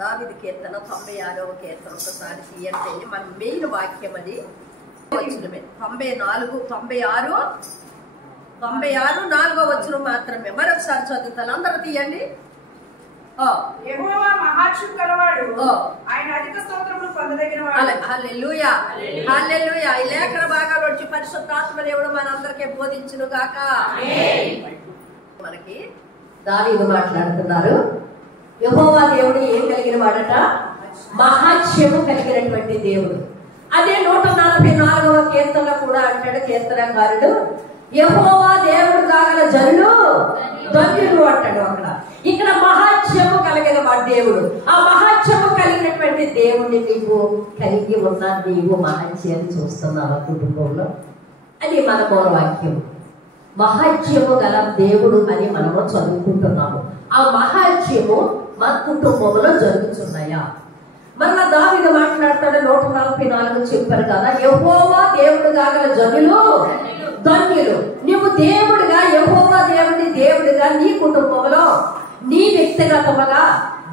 దావీదు కీర్తన 96వ కీర్తన ఒకసారి తీయండి. మన మెయిన్ వాక్యం అది వచ్చినమే 94, 96, 4వ వచనం మాత్రమే. మరొకసారి చదువుతాను, అందరూ తీయండి. యెహోవా మహాత్మ్యం గలవాడు, ఆయన అధిక స్తోత్రములు పొందదగినవాడు. హల్లెలూయా, హల్లెలూయా. ఈ లేఖన భాగాలు వచ్చి పరిశుద్ధాత్మ దేవుడు మనందరికీ బోధించును గాక. మనకి దావీదు మాట్లాడుతున్నారు. యెహోవా దేవుడు ఏం కలిగిన వాడట? మహాత్మ్యము కలిగినటువంటి దేవుడు. అదే 144వ కీర్తన కూడా అంటాడు కీర్తనకారుడు, యెహోవా దేవుడు కాగల జనులు ధన్యులు అంటాడు. అక్కడ ఇక్కడ మహాత్మ్యము కలిగిన దేవుడు. ఆ మహాత్మ్యము కలిగినటువంటి దేవుడిని నీవు కలిగి ఉన్న నీవు మహాత్మ్యాన్ని చూస్తున్నావా కుటుంబంలో? అది మన మూల వాక్యం. మహాత్మ్యము గల దేవుడు అని మనము చదువుకుంటున్నాము. ఆ మహాత్మ్యము మన కుటుంబంలో జరుగుతున్నాయా? మళ్ళా దావీదు మాట్లాడతాడు 144 చెప్పారు కదా, యెహోవా దేవుడు కాగల జనులు ధన్యులు. నువ్వు దేవుడిగా, యెహోవా దేవుడిని దేవుడిగా నీ కుటుంబంలో నీ వ్యక్తిగతముగా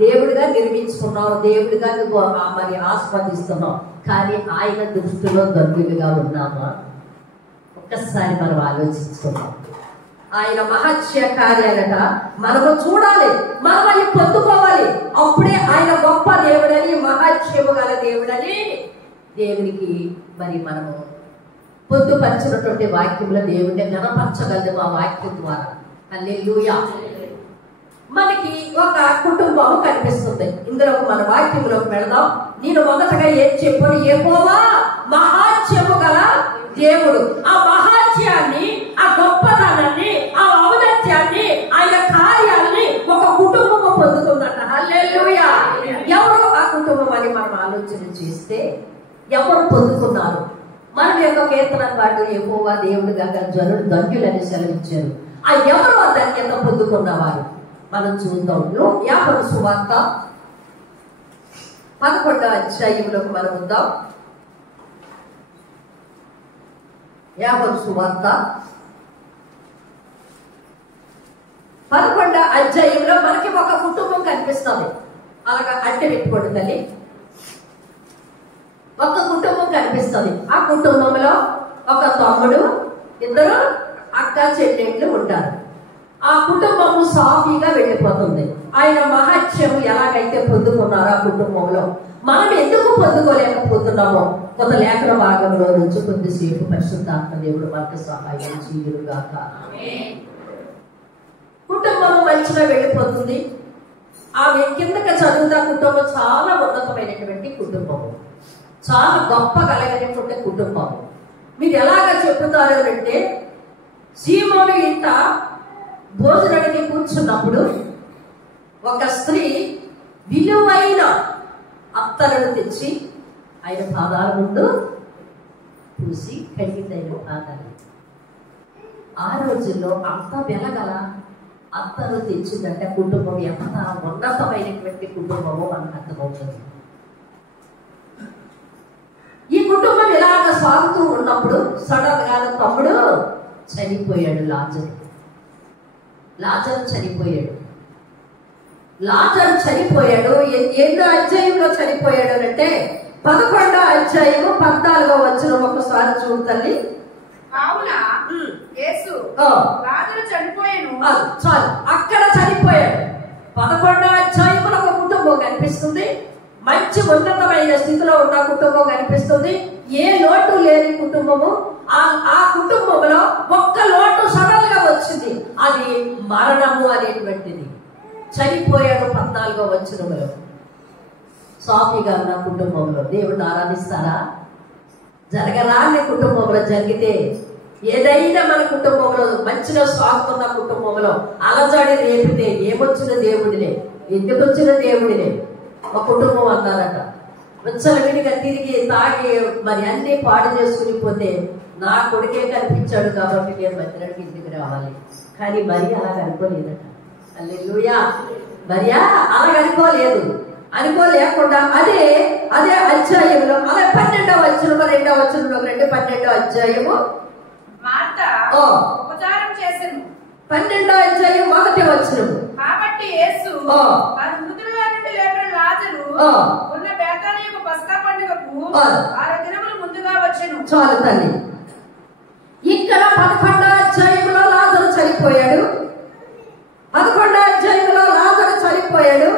దేవుడిగా నిర్మించుకున్నావు, దేవుడిగా నువ్వు మరి ఆస్వాదిస్తున్నావు. కానీ ఆయన దృష్టిలో ధన్యులుగా ఉన్నామా? ఒక్కసారి మనం ఆలోచించుకున్నాం. ఆయన మహత్య కార్యాలట మనము చూడాలి, మనం అవి పొందుకోవాలి. అప్పుడే ఆయన గొప్ప దేవుడని, మహత్యము గల దేవుడని దేవునికి మరి మనము పొందుపరిచినటువంటి వాక్యంలో దేవుడిని గణపరచగలదు ఆ వాక్యం ద్వారా. హల్లెలూయా. మనకి ఒక కుటుంబం కనిపిస్తుంది. ఇందులో మన వాక్యంలోకి వెళదాం. నేను మొదటగా ఏం చెప్పాను? యెహోవా మహాత్యము గల దేవుడు. ఆ మహాత్యాన్ని, ఆ గొప్పతనాన్ని, ఆ ఔన్నత్యాన్ని, ఆయన కార్యాలని ఒక కుటుంబము పొందుతుందట. హల్లెలూయా. ఎవరు ఆ కుటుంబం అని మనం ఆలోచన చేస్తే ఎవరు పొందుకున్నారు? మనం యొక్క కీర్తన పాటు యెహోవా దేవుడు కాగల జనులు ధన్యులని సెలవిచ్చారు. ఆ ఎవరు ఆ ధన్యత పొందుకున్నవారు మనం చూద్దాం. యాకోబు సువార్త 11వ అధ్యాయంలోకి మనం ఉందాం. యాకోబు సువార్త 11వ అధ్యాయంలో మనకి ఒక కుటుంబం కనిపిస్తుంది. అలాగా అంటే పెట్టుకోండి తల్లి. ఒక కుటుంబం కనిపిస్తుంది. ఆ కుటుంబంలో ఒక తమ్ముడు, 2 అక్క చెల్లెళ్ళు ఉంటారు. ఆ కుటుంబము సాఫీగా వెళ్ళిపోతుంది. ఆయన మహత్యము ఎలాగైతే పొందుకున్నారో ఆ కుటుంబంలో మనం ఎందుకు పొందుకోలేకపోతున్నామో కొంత లేఖన భాగంలో నుంచి కొద్దిసేపు పరిశుద్ధాత్మ దేవుడు మనకు సహాయం చేయుగాక. కుటుంబము మంచిగా వెళ్ళిపోతుంది. ఆమె కిందకి చదువుతా కుటుంబం చాలా ఉన్నతమైనటువంటి కుటుంబము, చాలా గొప్ప కలిగినటువంటి కుటుంబం. మీరు ఎలాగ చెప్తారు అంటే, సీమోను ఇంట భోజనానికి కూర్చున్నప్పుడు ఒక స్త్రీ విలువైన అత్తరును తెచ్చి ఆయన పాదాల ముందు పూసి కడిగింది ఆయన పాదాలు. ఆ రోజుల్లో అంత వెలగల అత్తరు తెచ్చిందంటే కుటుంబం ఎంత ఉన్నతమైనటువంటి కుటుంబమో మనకు అర్థమవుతుంది. ఈ కుటుంబం ఇలాగ సాగుతూ ఉన్నప్పుడు సడన్ గా తమ్ముడు చనిపోయాడు. లాజరు చనిపోయాడు. ఎన్నో అధ్యాయంలో చనిపోయాడు అంటే 11వ అధ్యాయము 14వ వచనం ఒకసారి చూడండి. కావున యేసు లాజరు చనిపోయాను. చాలు, అక్కడ చనిపోయాడు. 11వ అధ్యాయంలో ఒక కుటుంబం కనిపిస్తుంది. మంచి ఉన్నతమైన స్థితిలో ఉన్న కుటుంబం కనిపిస్తుంది. ఏ లోటు లేని కుటుంబము. ఆ కుటుంబంలో ఒక్క లోటు సడన్ గా వచ్చింది, అది మరణము అనేటువంటిది. చనిపోయాడు 14వ వచనంలో. సాఫీగా ఉన్న కుటుంబంలో దేవుడిని ఆరాధిస్తారా? జరగరాని కుటుంబంలో జరిగితే, ఏదైనా మన కుటుంబంలో మంచిగా సాగుతున్న కుటుంబంలో అలజడి రేపితే ఏమొచ్చిన దేవుడినే, ఎందుకు వచ్చిన దేవుడినే. ఒక కుటుంబం అన్నారట, విచ్చలవిడిగా తిరిగి తాగి మరి అన్ని పాడు చేసుకుని పోతే నా కొడుకే కనిపించాడు కాబట్టి నేను మధ్యలోకి ఇంటికి రావాలి. కానీ మరి అలా అనుకోలేదట. హల్లెలూయా. మరి అలా అనుకోలేకుండా అదే అధ్యాయంలో అదే 12వ వచనంలో 2వ వచనంలో 12వ అధ్యాయము మార్త ఉపచారం చేసెను. 12వ అధ్యాయం 1వ వచనం. కాబట్టి యేసు మృతుల నుండి లేపిన లాజరు ఉన్న బేతానీయుకు పస్కా పండుగకు 6 దినములు ముందుగా వచ్చెను. చాలు తల్లి. ఇక్కడ 11వ అధ్యాయంలో లాజరు చనిపోయాడు. 11వ అధ్యాయంలో లాజరు చనిపోయాడు.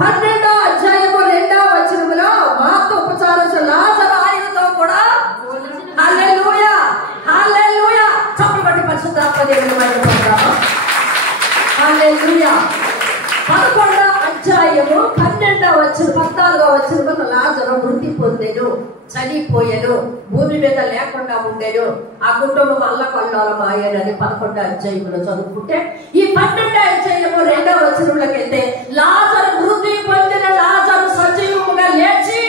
12వ అధ్యాయము 2వ వచనములో మాత ఉపచారం లాజరు ఆయనతో కూడా హల్లెలూయా హల్లెలూయా చప్పటి పరిశుద్ధాత్మ దేవుని మహిమ పొందాము. హల్లెలూయా. 11వ అధ్యాయము 12వ వచనం 14వ వచనంలో లాజరు మృతి పొందెను, చనిపోయాను, భూమి మీద లేకుండా ఉండేను, ఆ కుటుంబం అల్లకొల్లోలం అయ్యానని 11వ అధ్యాయంలో చదువుకుంటే, ఈ 12వ అధ్యాయము 2వ వచనంలోకి వెళ్తే లాజరు మృతి పొందిన లాజరు సజీవముగా లేచి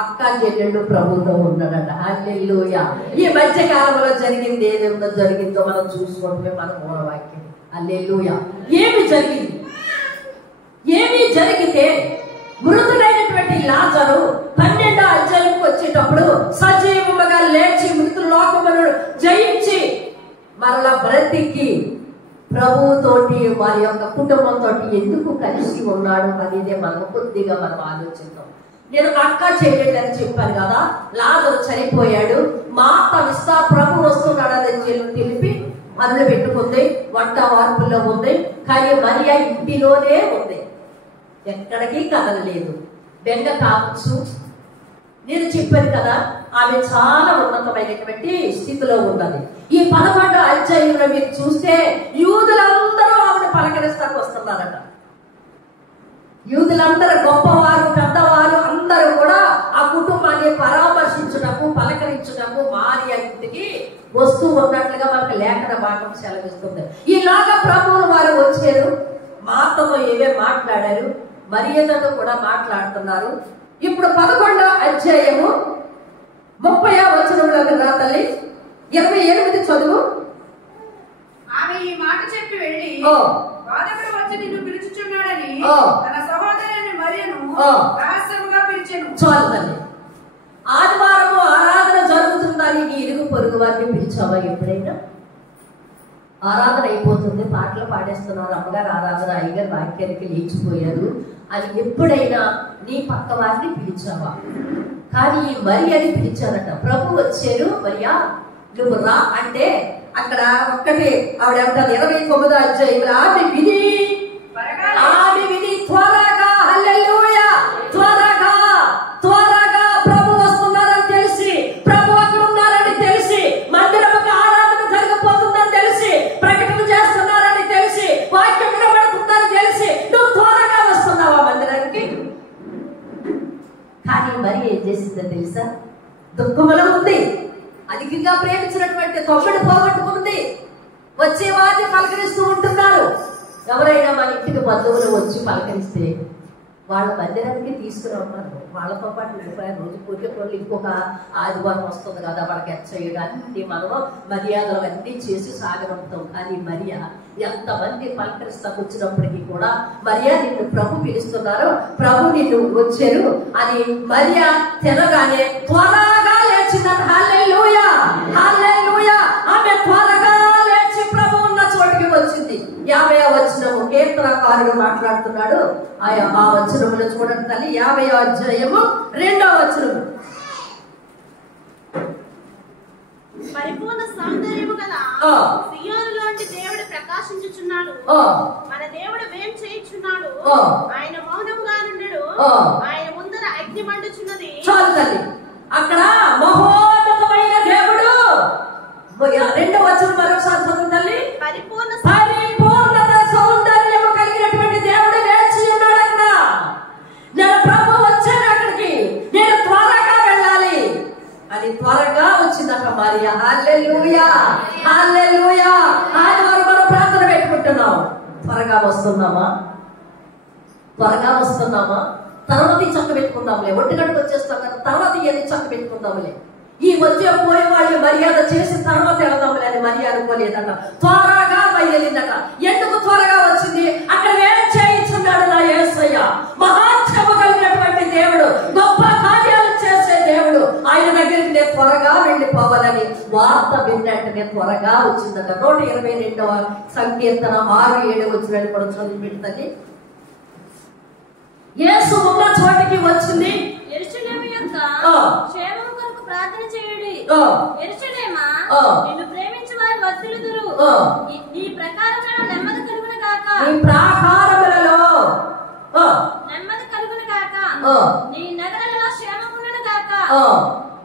అక్క చెల్లెళ్ళు ప్రభుతో ఉన్నాడట. హల్లెలూయా. ఈ మధ్య కాలంలో జరిగింది ఏదేదో జరిగిందో మనం చూసుకోవడమే మన మూలవాక్యం. హల్లెలూయా. ఏమి జరిగింది? ఏమి జరిగితే మృతుడైనటువంటి లాజరు 12వ అధ్యాయంకి వచ్చేటప్పుడు సజీవముగా లేచి మృతుల లోకమును జయించి మరలా బ్రతికి ప్రభువుతోటి వారి యొక్క కుటుంబంతో ఎందుకు కలిసి ఉన్నాడు అనేది మనం కొద్దిగా మనం ఆలోచిద్దాం. నేను అక్క చెల్లెళ్ళని చెప్పాను కదా, లాజరు చనిపోయాడు, మాత విస్తా ప్రభు వస్తున్నాడని తెలిపి మనులు పెట్టుకుంది, వంట వార్పుల్లో ఉంది. కానీ మరియా ఇంటిలోనే ఉంది, ఎక్కడికి కదలలేదు. బెంగ కావచ్చు. నేను చెప్పాను కదా, ఆమె చాలా ఉన్నతమైనటువంటి స్థితిలో ఉన్నది. ఈ 11వ అధ్యాయంలో మీరు చూస్తే యూదులందరూ ఆమెను పలకరిస్తాకు వస్తున్నారట. యూదులందరూ గొప్పవారు, పెద్దవారు అందరూ కూడా ఆ కుటుంబాన్ని పరామర్శించుటకు, పలకరించుటకు మరియా ఇంటికి వస్తూ ఉన్నట్లుగా మనకు లేఖన భాగం సెలవిస్తుంది. ఈలాగా ప్రభువులు వారు వచ్చారు, మాతతో ఏవే మాట్లాడారు, మరియతో కూడా మాట్లాడుతున్నారు. ఇప్పుడు 11వ అధ్యాయము 30వ వచనంలోకి రా తల్లి, 28 చదువు. ఆమె ఈ మాట చెప్పి వెళ్ళి బాధకుడు వచ్చి నిన్ను పిలుచుచున్నాడని తన సహోదరుని మరియను రహస్యముగా పిలిచెను. చాలు తల్లి. ఆదివారము ఆరాధన జరుగుతుందని నీ ఇరుగు పొరుగు వారిని పిలిచావా? ఎప్పుడైనా ఆరాధన అయిపోతుంది, పాటలు పాడేస్తున్నారు, అమ్మగారు ఆరాధన, అయ్యగారు వాక్యానికి లేచిపోయారు అని ఎప్పుడైనా నీ పక్క వారిని పిలిచావా? కానీ మరియని పిలిచారట. ప్రభు వచ్చారు, మరియా నువ్వు రా అంటే అక్కడ ఒక్కటే ఆవిడ అంటారు 29వ అధ్యాయంలో ఆమె విని త్వరగా హల్లెలూయా త్వరగా త్వరగా ప్రభు వస్తున్నారని తెలిసి, ప్రభు అక్కడ ఉన్నారని తెలిసి, మందిరముకు ఆరాధన జరగబోతుందని తెలిసి, ప్రకటన చేస్తున్నారని తెలిసి, వాక్యం వినబడుతుందని తెలిసి నువ్వు త్వరగా వస్తున్నావా మందిరానికి? కానీ మరి ఏం చేసిందో తెలుసా? దుఃఖములో ఉంది, అధికంగా ప్రేమించినటువంటి తొమ్మిది పోగొట్టుకుంది, వచ్చే వారిని పలకరిస్తూ ఉంటున్నారు. ఎవరైనా మన ఇంటికి బంధువులు వచ్చి పలకరిస్తే వాళ్ళ మందిరానికి తీసుకురమ్మన్నారు. వాళ్ళతో పాటు రోజు పూజ పనులు ఇంకొక ఆదివారం వస్తుంది కదా, వాళ్ళకి ఎచ్చయ్యడం అన్ని మనం మర్యాదలు అన్నీ చేసి సాగరంపుతాం. కానీ మరియా ఎంతమంది పలకరిస్తాకు వచ్చినప్పటికీ కూడా మరియా నిన్ను ప్రభు పిలుస్తున్నారు, ప్రభు నిన్ను వచ్చారు అని మరియా తినగానే త్వరగా లేచిందట. హల్లెలూయా హల్లెలూయా. ఆమె త్వరగా లేచి ప్రభు ఉన్న చోటికి వచ్చింది. 50వ వచనము కీర్తనకారుడు మాట్లాడుతున్నాడు. ఆ వచనములు చూడండి తల్లి, 50వ అధ్యాయము 2వ వచనము. పరిపూర్ణ సౌందర్యము గల సియోను లాంటి దేవుడు ప్రకాశించుచున్నాడు. మన దేవుడు వేం చేయుచున్నాడు. ఆయన మౌనంగా నుండెను, ఆయన ముందర అగ్ని మండుచున్నది. చాలు తల్లి. అక్కడ మహోన్నతమైన దేవుడు. 2వ వచనం మరొకసారి చదువు తల్లి. పరిపూర్ణత సౌందర్యము కలిగినటువంటి దేవుడు వేచి ఉన్నాడు అక్కడ. నేను ప్రభు వచ్చాను అక్కడికి, నేను త్వరగా వెళ్ళాలి అని త్వరగా వచ్చిందట మరియా. హల్లెలూయా హల్లెలూయా. ఆదివారం మనం ప్రార్థన పెట్టుకుంటున్నాం. త్వరగా వస్తున్నామా? త్వరగా వస్తున్నామా? తర్వాత చక్క పెట్టుకుందాంలే, 1 గంటకు వచ్చేస్తాం కదా, తర్వాత ఇవన్నీ చక్క పెట్టుకుందాంలే. ఈ వచ్చే పోయే వాళ్ళు మర్యాద చేసిన తర్వాత వెళ్దాంలే అని మర్యాద అనుకోలేదట. త్వరగా బయలుదేరిందట. ఎందుకు త్వరగా వచ్చింది? అక్కడ వేరే చేయించున్నాడు నా యేసయ్య. మహాత్సవ కలిగినటువంటి దేవుడు, గొప్ప కార్యాలు చేసే దేవుడు. ఆయన దగ్గరికి నేను త్వరగా వెళ్ళిపోవాలని వార్త విన్నట్టు త్వరగా వచ్చిందట. 122వ సంకీర్తన 6-7 వచ్చినట్టు కూడా చదువు పెడుతుంది. యేసు ఉన్న చోటికి చోటికి వచ్చింది. యెరూషలేము యొక్క క్షేమము కొరకు ప్రార్థన చేయుడి. యెరూషలేమా, నిన్ను ప్రేమించు వారు వర్ధిల్లుదురు. నీ ప్రకారములలో నెమ్మది కలుగును గాక. నీ ప్రాకారములలో నెమ్మది కలుగును గాక. నీ నగరాలలో క్షేమముండును గాక.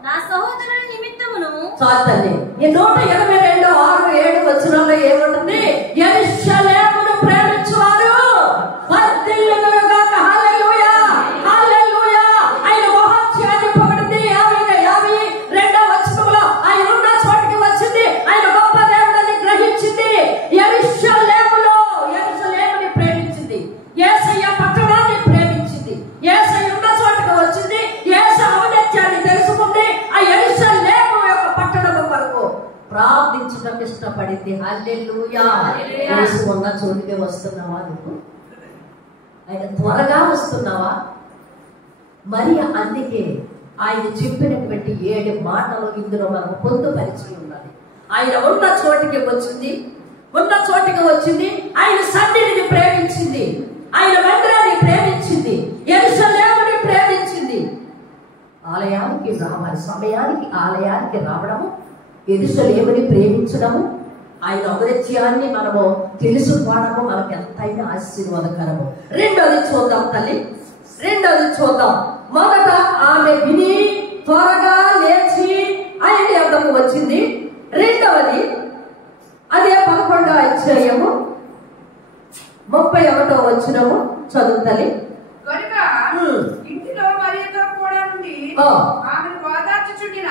నా సహోదరుల నిమిత్తమును. చాలు తల్లి. ఈ 182:6-7 వచనంలో ఏముంటుంది? యెరూషలేమును ప్రేమించువారు వర్ధిల్లుదురు గాక. హల్లెలూయా, హల్లెలూయా. ఆయన మహత్యాన్ని పొగిడింది. 52వ వచనంలో ఆయన ఉన్న చోటికి వచ్చింది. ఆయన గొప్ప దేవుడని గ్రహించింది. యెరూషలేముని ప్రేమించింది. యేసయ్య పట్టణాన్ని ప్రేమించింది. యేసయ్య ఉన్న చోటికి వచ్చింది. యేసు ఔన్నత్యాన్ని తెలుసుకుంది. ఆ యెరూషలేము యొక్క పట్టణము వరకు ప్రార్థించడానికి ఇష్టపడింది. హల్లెలూయా. యేసు ఉన్న చోటికి వస్తున్నావా నువ్వు? ఆయన త్వరగా వస్తున్నావా? మరి అందుకే ఆయన చెప్పినటువంటి 7 మాటలు ఇందులో మనకు పొందుపరిచి ఉన్నది. ఆయన ఉన్న చోటికి వచ్చింది. ఉన్న చోటికి వచ్చింది. ఆయన సన్నిధిని ప్రేమించింది. ఆయన మందిరాన్ని ప్రేమించింది. యెరూషలేముని ప్రేమించింది. ఆలయానికి రావాలి. సమయానికి ఆలయానికి రావడము, యెరూషలేముని ప్రేమించడము, ఆయన ఔన్నత్యాన్ని మనము తెలుసుకోవడము మనకు ఎంతైనా ఆశీర్వాదకరము. రెండోది చూద్దాం తల్లి. రెండోది చూద్దాం. మొదట ఆమె విని త్వరగా లేచి ఆయన యొద్దకు వచ్చింది. రెండవది అదే 11వ అధ్యాయము 31వ వచనము చదువుతలి. కనుక ఇంటిలో మరియతో కూడా నుండి ఆమెను ఓదార్చుచుండిన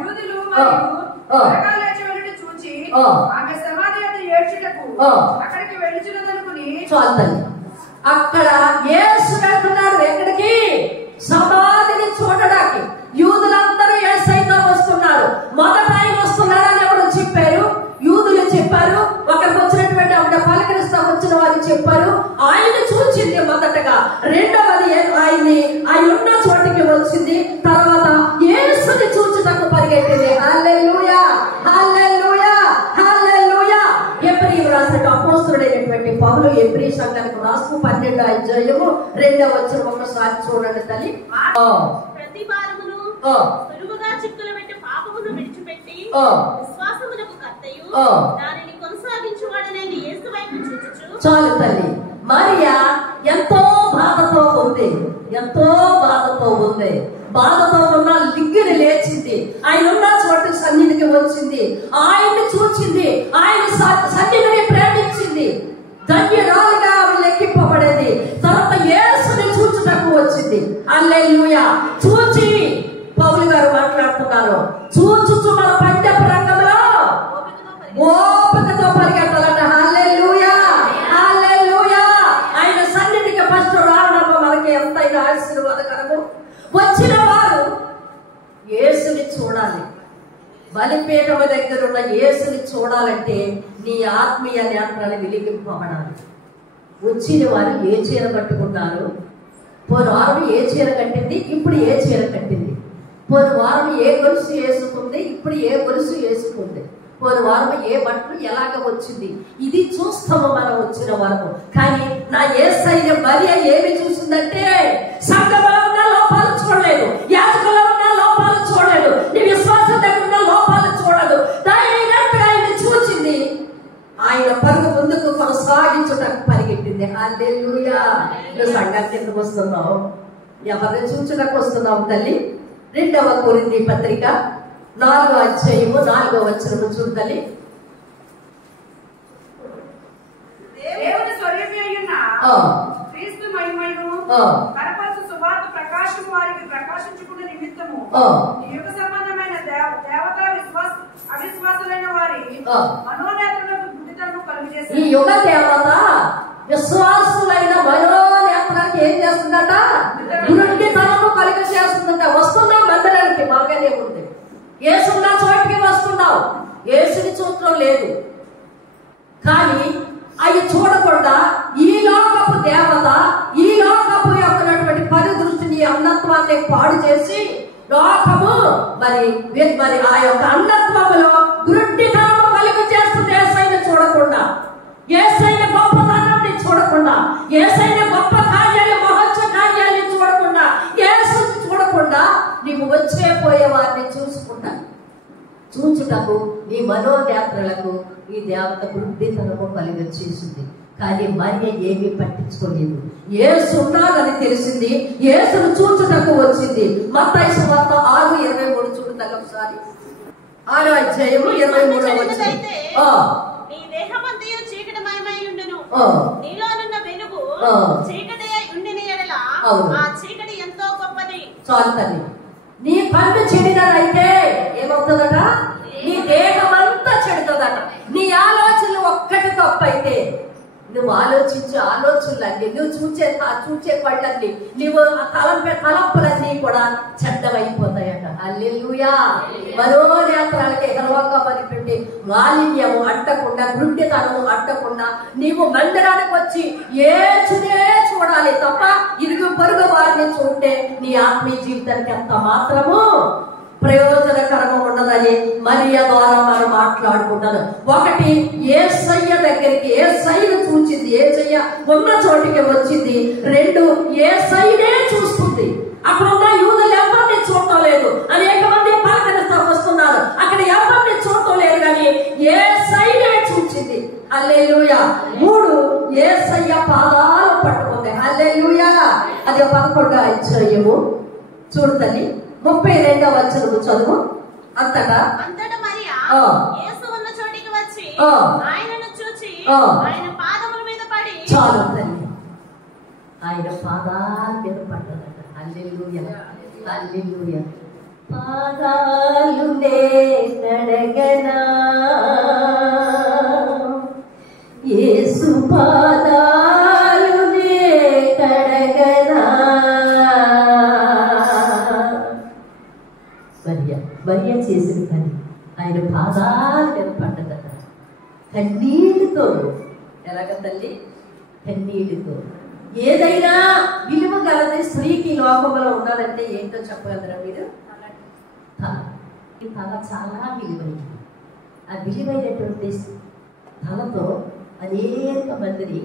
యూదులు మరియు త్వరగా లేచి వెళ్ళుట చూచి ఆమె సమాధి వద్ద ఏడ్చుటకు అక్కడికి వెళ్ళుచున్నదనుకుని. చాలు. అక్కడ యేసు వెళ్తున్నాడు. ఎక్కడికి? సమాధిని చూడడానికి. యూదులందరూ యేసయ్యతో వస్తున్నారు. మొదట ఆయన వస్తున్నారని ఎవరు చెప్పారు? యూదులు చెప్పారు. ఒకరికి వచ్చినటువంటి ఆవిడ పలకరిస్తా వచ్చిన వారు చెప్పారు. ఆయన చూచింది మొదటగా. రెండవది ఆయన్ని ఆయన ఉన్న చోటికి వచ్చింది. తర్వాత యేసుని చూచుటకు పరిగెట్టింది. హల్లెలూయా, హల్లెలూయా, హల్లెలూయా. ఎబ్రీయులకు రాసిన అపోస్తలుడైనటువంటి పౌలు ఎబ్రీ సంఘానికి రాస్తూ 12వ అధ్యాయము 2వ వచనం ఒకసారి చూడండి తల్లి. ప్రతి భారమును సులువుగా చిక్కులు పెట్టి పాపమును విడిచిపెట్టి విశ్వాసమునకు కర్తయు దానిని కొనసాగించువాడైన యేసు వైపు చూచుచు. చాలు తల్లి. మరియా ఎంతో బాధతో ఉంది. ఎంతో బాధతో ఉంది. బాధతో ఉన్న లిగ్గిని లేచింది. ఆయన ఉన్న చోటు సన్నిధికి వచ్చింది. ఆయన్ని చూచింది. ఆయన సన్నిధిని ప్రేమించింది. ధన్యురాలుగా ఆమె లెక్కింపబడేది. తర్వాత యేసుని చూచుటకు వచ్చింది. హల్లెలూయా. చూచి పౌలు గారు మాట్లాడుతున్నారు. చూచుచు మన పందెపు రంగంలో ఓపికతో పరిగెట్టాలంట. హల్లెలూయా, హల్లెలూయా. ఆయన సన్నిధికి ఫస్ట్ రావడం మనకి ఎంతైనా ఆశీర్వాదకరము. వచ్చిన వారు యేసుని చూడాలి. బలిపీఠం దగ్గర ఉన్న యేసుని చూడాలంటే నీ ఆత్మీయ నేత్రాలు వెలిగింపబడాలి. వచ్చిన వారు ఏ చీర కట్టుకున్నారు? పోను వారం ఏ చీర కట్టింది, ఇప్పుడు ఏ చీర కట్టింది. పోను వారం ఏ గొలుసు వేసుకుంది, ఇప్పుడు ఏ గొలుసు వేసుకుంది. పోను వారం ఏ బట్టలు ఎలాగ వచ్చింది. ఇది చూస్తాము మనం వచ్చిన వరకు. కానీ నా యేసయ్య మరియ ఏమి చూసిందంటే సంఘంలో ఉన్న లోపాలు చూడలేదు, యాజకులో ఉన్న లోపాలు చూడలేదు, నీ విశ్వాసం దగ్గర ఉన్న లోపాలు చూడదు. డైరెక్ట్ ఆయన చూచింది. ఆయన పరుగు ముందుకు కొనసాగించడానికి పరిగెట్టింది. హల్లెలూయా. సంఘానికి ఎందుకు వస్తున్నావు? ఎవరిని చూచడానికి వస్తున్నావు తల్లి? 2వ కొరింథీ పత్రిక 4వ అధ్యాయము 4వ వచనము చూడాలి. దేవుని స్వరూపి అయ్యున్న క్రీస్తు మహిమను కనపరచు సువార్త ప్రకాశం వారికి ప్రకాశించుకున్న నిమిత్తము ఈ యుగ సంబంధమైన దేవతా అవిశ్వాసులైన వారి మనోనేత్రులకు గుడ్డితనము కలుగజేసి. ఈ యుగ దేవత విశ్వాసులైన మనోనేత్రానికి ఏం చేస్తుందట? గుడ్డితనము కలుగజేస్తుందట. వస్తున్నాం మందిరానికి, బాగానే ఉంది. యేసున్న చోటికి వస్తున్నావు. యేసుని చూడటం లేదు. కానీ అవి చూడకుండా ఈ లోకపు దేవత, ఈ లోకపు యొక్కనటువంటి పరిదృష్టిని, అన్నత్వాన్ని పాడు చేసి లోకము మరి ఆ యొక్క అన్నత్వములో గుడ్డితనము కలుగు చేస్తుంది. యేసయ్యను చూడకుండా, యేసయ్య గొప్పతనాన్ని చూడకుండా, యేసయ్య గొప్ప కార్యాలు, మహోత్సవ కార్యాలను చూడకుండా చూచుటకు నీ మనోనేత్రలకు ఈ దేవత వృద్ధితనము కలిగొచ్చేసింది. కానీ మరియ ఏమీ పట్టించుకోలేదు. యేసు ఉన్నాడని తెలిసింది, యేసును చూచుటకు వచ్చింది. మత్తయి సువార్త 6:23 చూడతాం ఒకసారి. 6:23 నీ దేహమంతయు చీకటిమయమై ఉండును, నీలోనున్న వెలుగు చీకటి ఉండిన యెడల ఆ చీకటి ఎంతో గొప్పది. చాలు తల్లి, నీ కన్ను చెడినదైతే ఏమవుతుందట? నీ దేహం అంతా చెడుతుందట. నీ ఆలోచనలు ఒక్కటి తప్పైతే, నువ్వు ఆలోచించే ఆలోచనలన్నీ, నువ్వు చూచే పళ్ళన్నీ, నువ్వు తలంపులన్నీ కూడా చెడ్డమైపోతాయట. హల్లెలూయా. మనోనేత్రాలకి ఎగరవకమనిపెట్టి మాలిన్యము అంటకుండా, గుడ్డితనము అంటకుండా నీవు మందిరానికి వచ్చి ఏచునే చూడాలి తప్ప ఇరుగు పొరుగు వారిని చూస్తే నీ ఆత్మీయ జీవితానికి ఎంత మాత్రము ప్రయోజనకరంగా ఉండదని మరియ ద్వారా మనం మాట్లాడుకుంటాను. ఒకటి, యేసయ్య దగ్గరికి, యేసయ్యను చూచింది, యేసయ్య ఉన్న చోటికి వచ్చింది. రెండు, యేసయ్యనే చూస్తుంది. అక్కడ ఉన్న యూదులు ఎవరిని చూడటం లేదు, అనేక మంది పలకరిస్తూ వస్తున్నారు, అక్కడ ఎవరిని చూడటం లేదు, కానీ యేసయ్యనే చూచింది. హల్లెలూయా. మూడు, యేసయ్య పాదాలు పట్టుకుంది. హల్లెలూయా. అది 11వ అధ్యాయము చూడు తల్లి, 32వ వచనము చదువు. అంతటా మరియా యేసు ఉన్న చోటికి వచ్చి ఆయనను చూచి ఆయన పాదముల మీద పడి. చాలు తల్లి, ఆయన పాదాల మీద పడ్డదట. హల్లెలూయా, హల్లెలూయా. పాదాలు కడగనా, యేసు పాదాలు కడగనా. మరియ చేసిన పని ఆయన పాదాల మీద పడ్డదట. కన్నీళ్ళతో. ఎలాగ తల్లి? కన్నీళ్ళతో. ఏదైనా విలువ గలది స్త్రీకి లోకంలో ఉన్నదంటే ఏంటో చెప్పగలరా మీరు? తల. ఈ తల చాలా విలువైనది. ఆ విలువైనటువంటి తలతో అనేక మందిని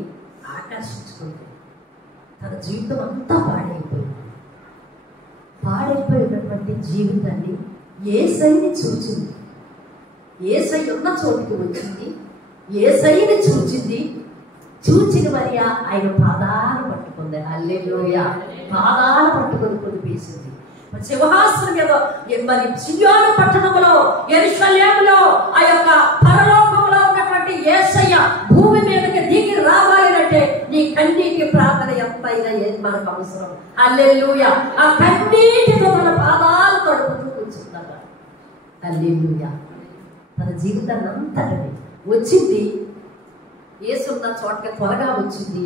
ఆకర్షించుకుంటుంది. తన జీవితం అంతా పాడైపోయినటువంటి జీవితాన్ని యేసయ్యని చూచింది. యేసయ్య ఉన్న చోటికి వచ్చింది, యేసయ్యని చూచింది. చూచిన మరియ ఆయన పాదాలు పట్టుకుంది. హల్లెలూయా. పాదాలు పట్టుకొని కొనిపేసింది. సింహాసనం మీద మరి సియోను పట్టణంలో, యెరూషలేములో, ఆ యొక్క పరలోకంలో ఉన్నటువంటి యేసయ్య భూమి మీదకి దిగి రావాలంటే నీ కన్నీటి ప్రార్థన ఎంతైనా మనకు అవసరం. హల్లెలూయా. ఆ కన్నీటితో మన పాదాలు తడుపుతూ కూర్చుంటారు. హల్లెలూయా. తన జీవితాన్ని అంతటిని వచ్చింది. యేసున్న చోటకి త్వరగా వచ్చింది,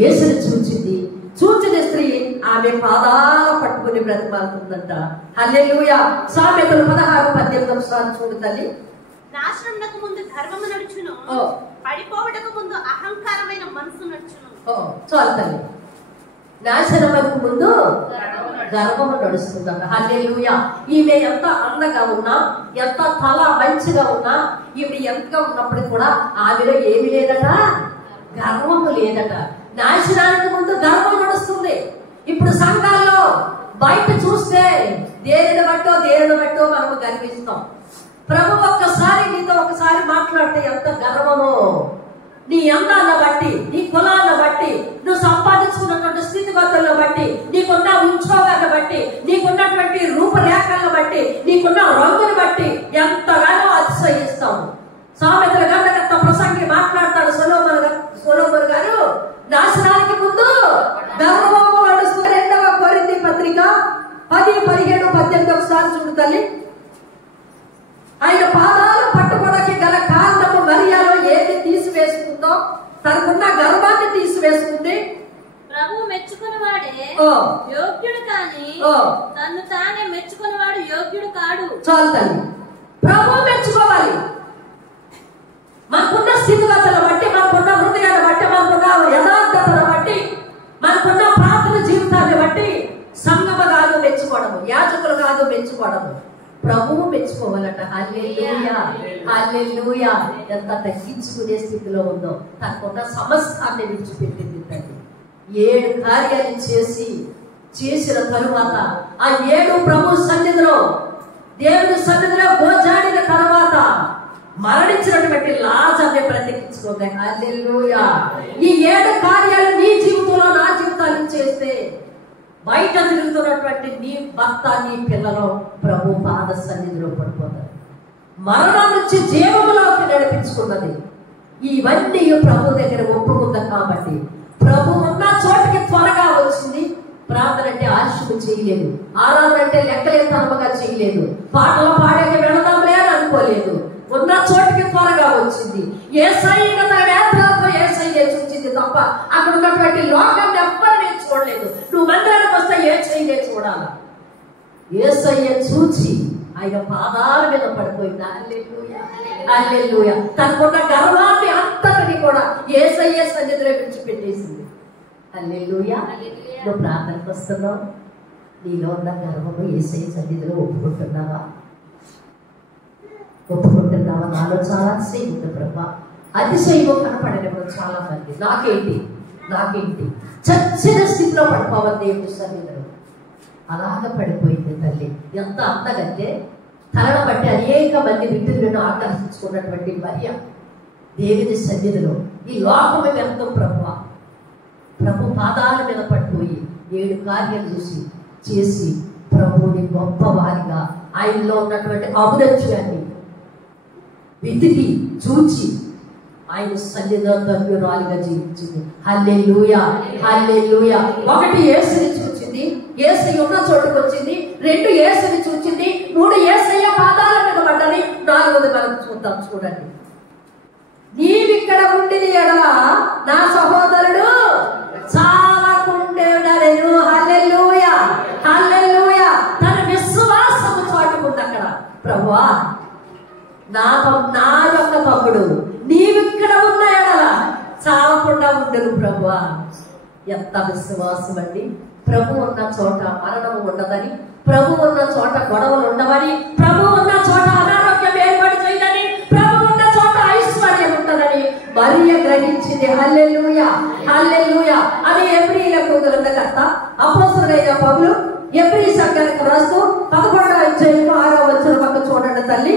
యేసుని చూచింది. చూచిన స్త్రీ ఆమె పాదాల పట్టుకుని బ్రతిమాలుతుందంట. హల్లెలూయా. సామెతలు 16:18 చూడు తల్లి. నాశనమునకు ముందు గర్వము నడుచును, పడిపోవటకు ముందు అహంకారమైన మనసు నడుచును. చాలు తల్లి, నాశనమునకు ముందు గర్వము నడుస్తుందంట. హల్లెలూయా. ఈమె ఎంత అందంగా ఉన్నా, ఎంత తల మంచిగా ఉన్నా, ఈమె ఎంతగా ఉన్నప్పటికీ కూడా ఆమెలో ఏమి లేదట? గర్వము లేదట. నాశనానికి ముందు గర్వం నడుస్తుంది. ఇప్పుడు సంఘాల్లో బయట చూస్తే దేనిని బట్టో మనము గర్విస్తాం. ప్రభు ఒక్కసారి నీతో ఒకసారి మాట్లాడితే ఎంత గర్వమో. నీ అందాన్ని బట్టి, నీ కులాన్ని బట్టి, నువ్వు సంపాదించుకున్నటువంటి స్థితిగతులను బట్టి, నీకున్న ఉద్యోగాన్ని బట్టి, నీకున్నటువంటి రూపరేఖలను బట్టి, నీకున్న రంగుని బట్టి ఎంతగానో అతిశయిస్తాము. సామెతల గ్రంథకర్త ప్రసంగి మాట్లాడతాడు సొలొమోను గారు, నాశనానికి ముందు గర్వము నడుస్తుంది. 2వ కొరింథీ పత్రిక 10:17-18 ఒకసారి చూడు తల్లి. ఆయన పాదాలు పట్టుకోవడానికి గల కారణము మరియలో ఏది తీసివేసుకుందో, తనకున్న గర్వాన్ని తీసివేసుకుంది. ప్రభు మెచ్చుకున్నవాడే యోగ్యుడు కానీ తను తానే మెచ్చుకున్నవాడు యోగ్యుడు కాడు. చాలు తల్లి, ప్రభు మెచ్చుకోవాలి. మనకున్న స్థితిగతులను బట్టి, మనకున్న హృదయాన్ని బట్టి, మనకున్న యథార్థతను బట్టి, మనకున్న ప్రార్థన జీవితాన్ని బట్టి సంఘము కాదు మెచ్చుకోవడము, యాజకులు కాదు మెచ్చుకోవడము, ప్రభువు మెచ్చుకోవాలట. హల్లెలూయా, హల్లెలూయా. ఎంత తగ్గించుకునే స్థితిలో ఉందో, తనకున్న సమస్తాన్ని విడిచిపెట్టింది తల్లి. 7 కార్యాలు చేసిన తరువాత ఆ 7 ప్రభు సన్నిధిలో దేవుని సన్నిధిలో గోజాడిన తర్వాత మరణించినటువంటి లాజర్ని బ్రతికించుకుంది. హల్లెలూయా. ఈ 7 కార్యాలు నీ జీవితంలో నా జీవితాన్ని చేస్తే బయట తిరుగుతున్నటువంటి నీ భర్త నీ పిల్లలు ప్రభు పాద సన్నిధిలో పడిపోతారు. మరణం నుంచి జీవములోకి నడిపించుకున్నది. ఇవన్నీ ప్రభు దగ్గర ఒప్పుకుందాం. కాబట్టి ప్రభు ఉన్న చోటికి త్వరగా వచ్చింది. ప్రార్థన అంటే ఆశలు చేయలేదు, ఆరాధన అంటే లెక్కలేతనముగా చేయలేదు, పాటలు పాడేకి వెళదాంలే అని అనుకోలేదు. ఉన్న చోటికి త్వరగా వచ్చింది. యేసయ్య చూసింది తప్ప అక్కడ ఉన్నటువంటి లోకాన్ని ఎవ్వరిని చూడలేదు. నువ్వు మందిరానికి వస్తే యేసయ్యే చూడాలా. యేసయ్య చూచి ఆయన పాదాల మీద పడిపోయింది. హల్లెలూయా, హల్లెలూయా. తనకున్న గర్వాన్ని అంతటిని కూడా యేసయ్య సన్నిధిలో విడిచిపెట్టేసింది. హల్లెలూయా. నువ్వు ప్రార్థనకు వస్తున్నావు, నీలో ఉన్న గర్వము యేసయ్య సన్నిధిలో ఒప్పుకుంటున్నావా? ఒప్పుకుంటున్నావా? నాలో చాలా అతిశయం ఉంది ప్రభా. అతిశయము కనపడినప్పుడు చాలా మంది నాకేంటి చచ్చిన స్థితిలో పడిపోవాలి దేవుడి సన్నిధిలో. అలాగ పడిపోయింది తల్లి. ఎంత అంతకంటే తలను బట్టి అనేక మంది విద్యులను ఆకర్షించుకున్నటువంటి మరియ దేవుని సన్నిధిలో ఈ లోకము వ్యర్థం ప్రభు పాదాల మీద పడిపోయి 7 కార్యాలు చేసి ప్రభువుని గొప్పవారిగా ఆయనలో ఉన్నటువంటి ఔన్నత్యాన్ని వెతికి చూచి ఆయన సన్నిధిలో ధన్యురాలిగా జీవించింది. హల్లెలూయా, హల్లెలూయా. 1 యేసుని చూచింది, యేసయ్య ఉన్న చోటుకు వచ్చింది. 2 యేసుని చూచింది. 3 యేసయ్య పాదాల మీద పడ్డది. 4వది మనం చూద్దాం. చూడండి. నీవిక్కడ ఉండిన ఎడల నా సహోదరుడు చావకుండెను. హల్లెలూయా, హల్లెలూయా. తన విశ్వాసము చాటుకుంది అక్కడ. ప్రభువా, నా యొక్క తమ్ముడు నీవిక్కడ ఉన్న ఎడల చావకుండా ఉండను ప్రభువా. ఎంత విశ్వాసం అండి. ప్రభు ఉన్న చోట మరణము ఉండదని, ప్రభు ఉన్న చోట గొడవలు ఉండవని, ప్రభు ఉన్న చోట అనారోగ్యం ఏర్పాటు చేయదని, ప్రభు ఉన్న చోట ఐశ్వర్యం ఉంటుందని మరియ గ్రహించింది. హల్లెలూయా, హల్లెలూయా. అది ఎబ్రీయులకు గ్రంథకర్త అపోస్తలుడైన పౌలు ఎబ్రీ సంఘానికి రాస్తూ 11వ అధ్యాయం 6వ వచనం పక్క చూడండి తల్లి.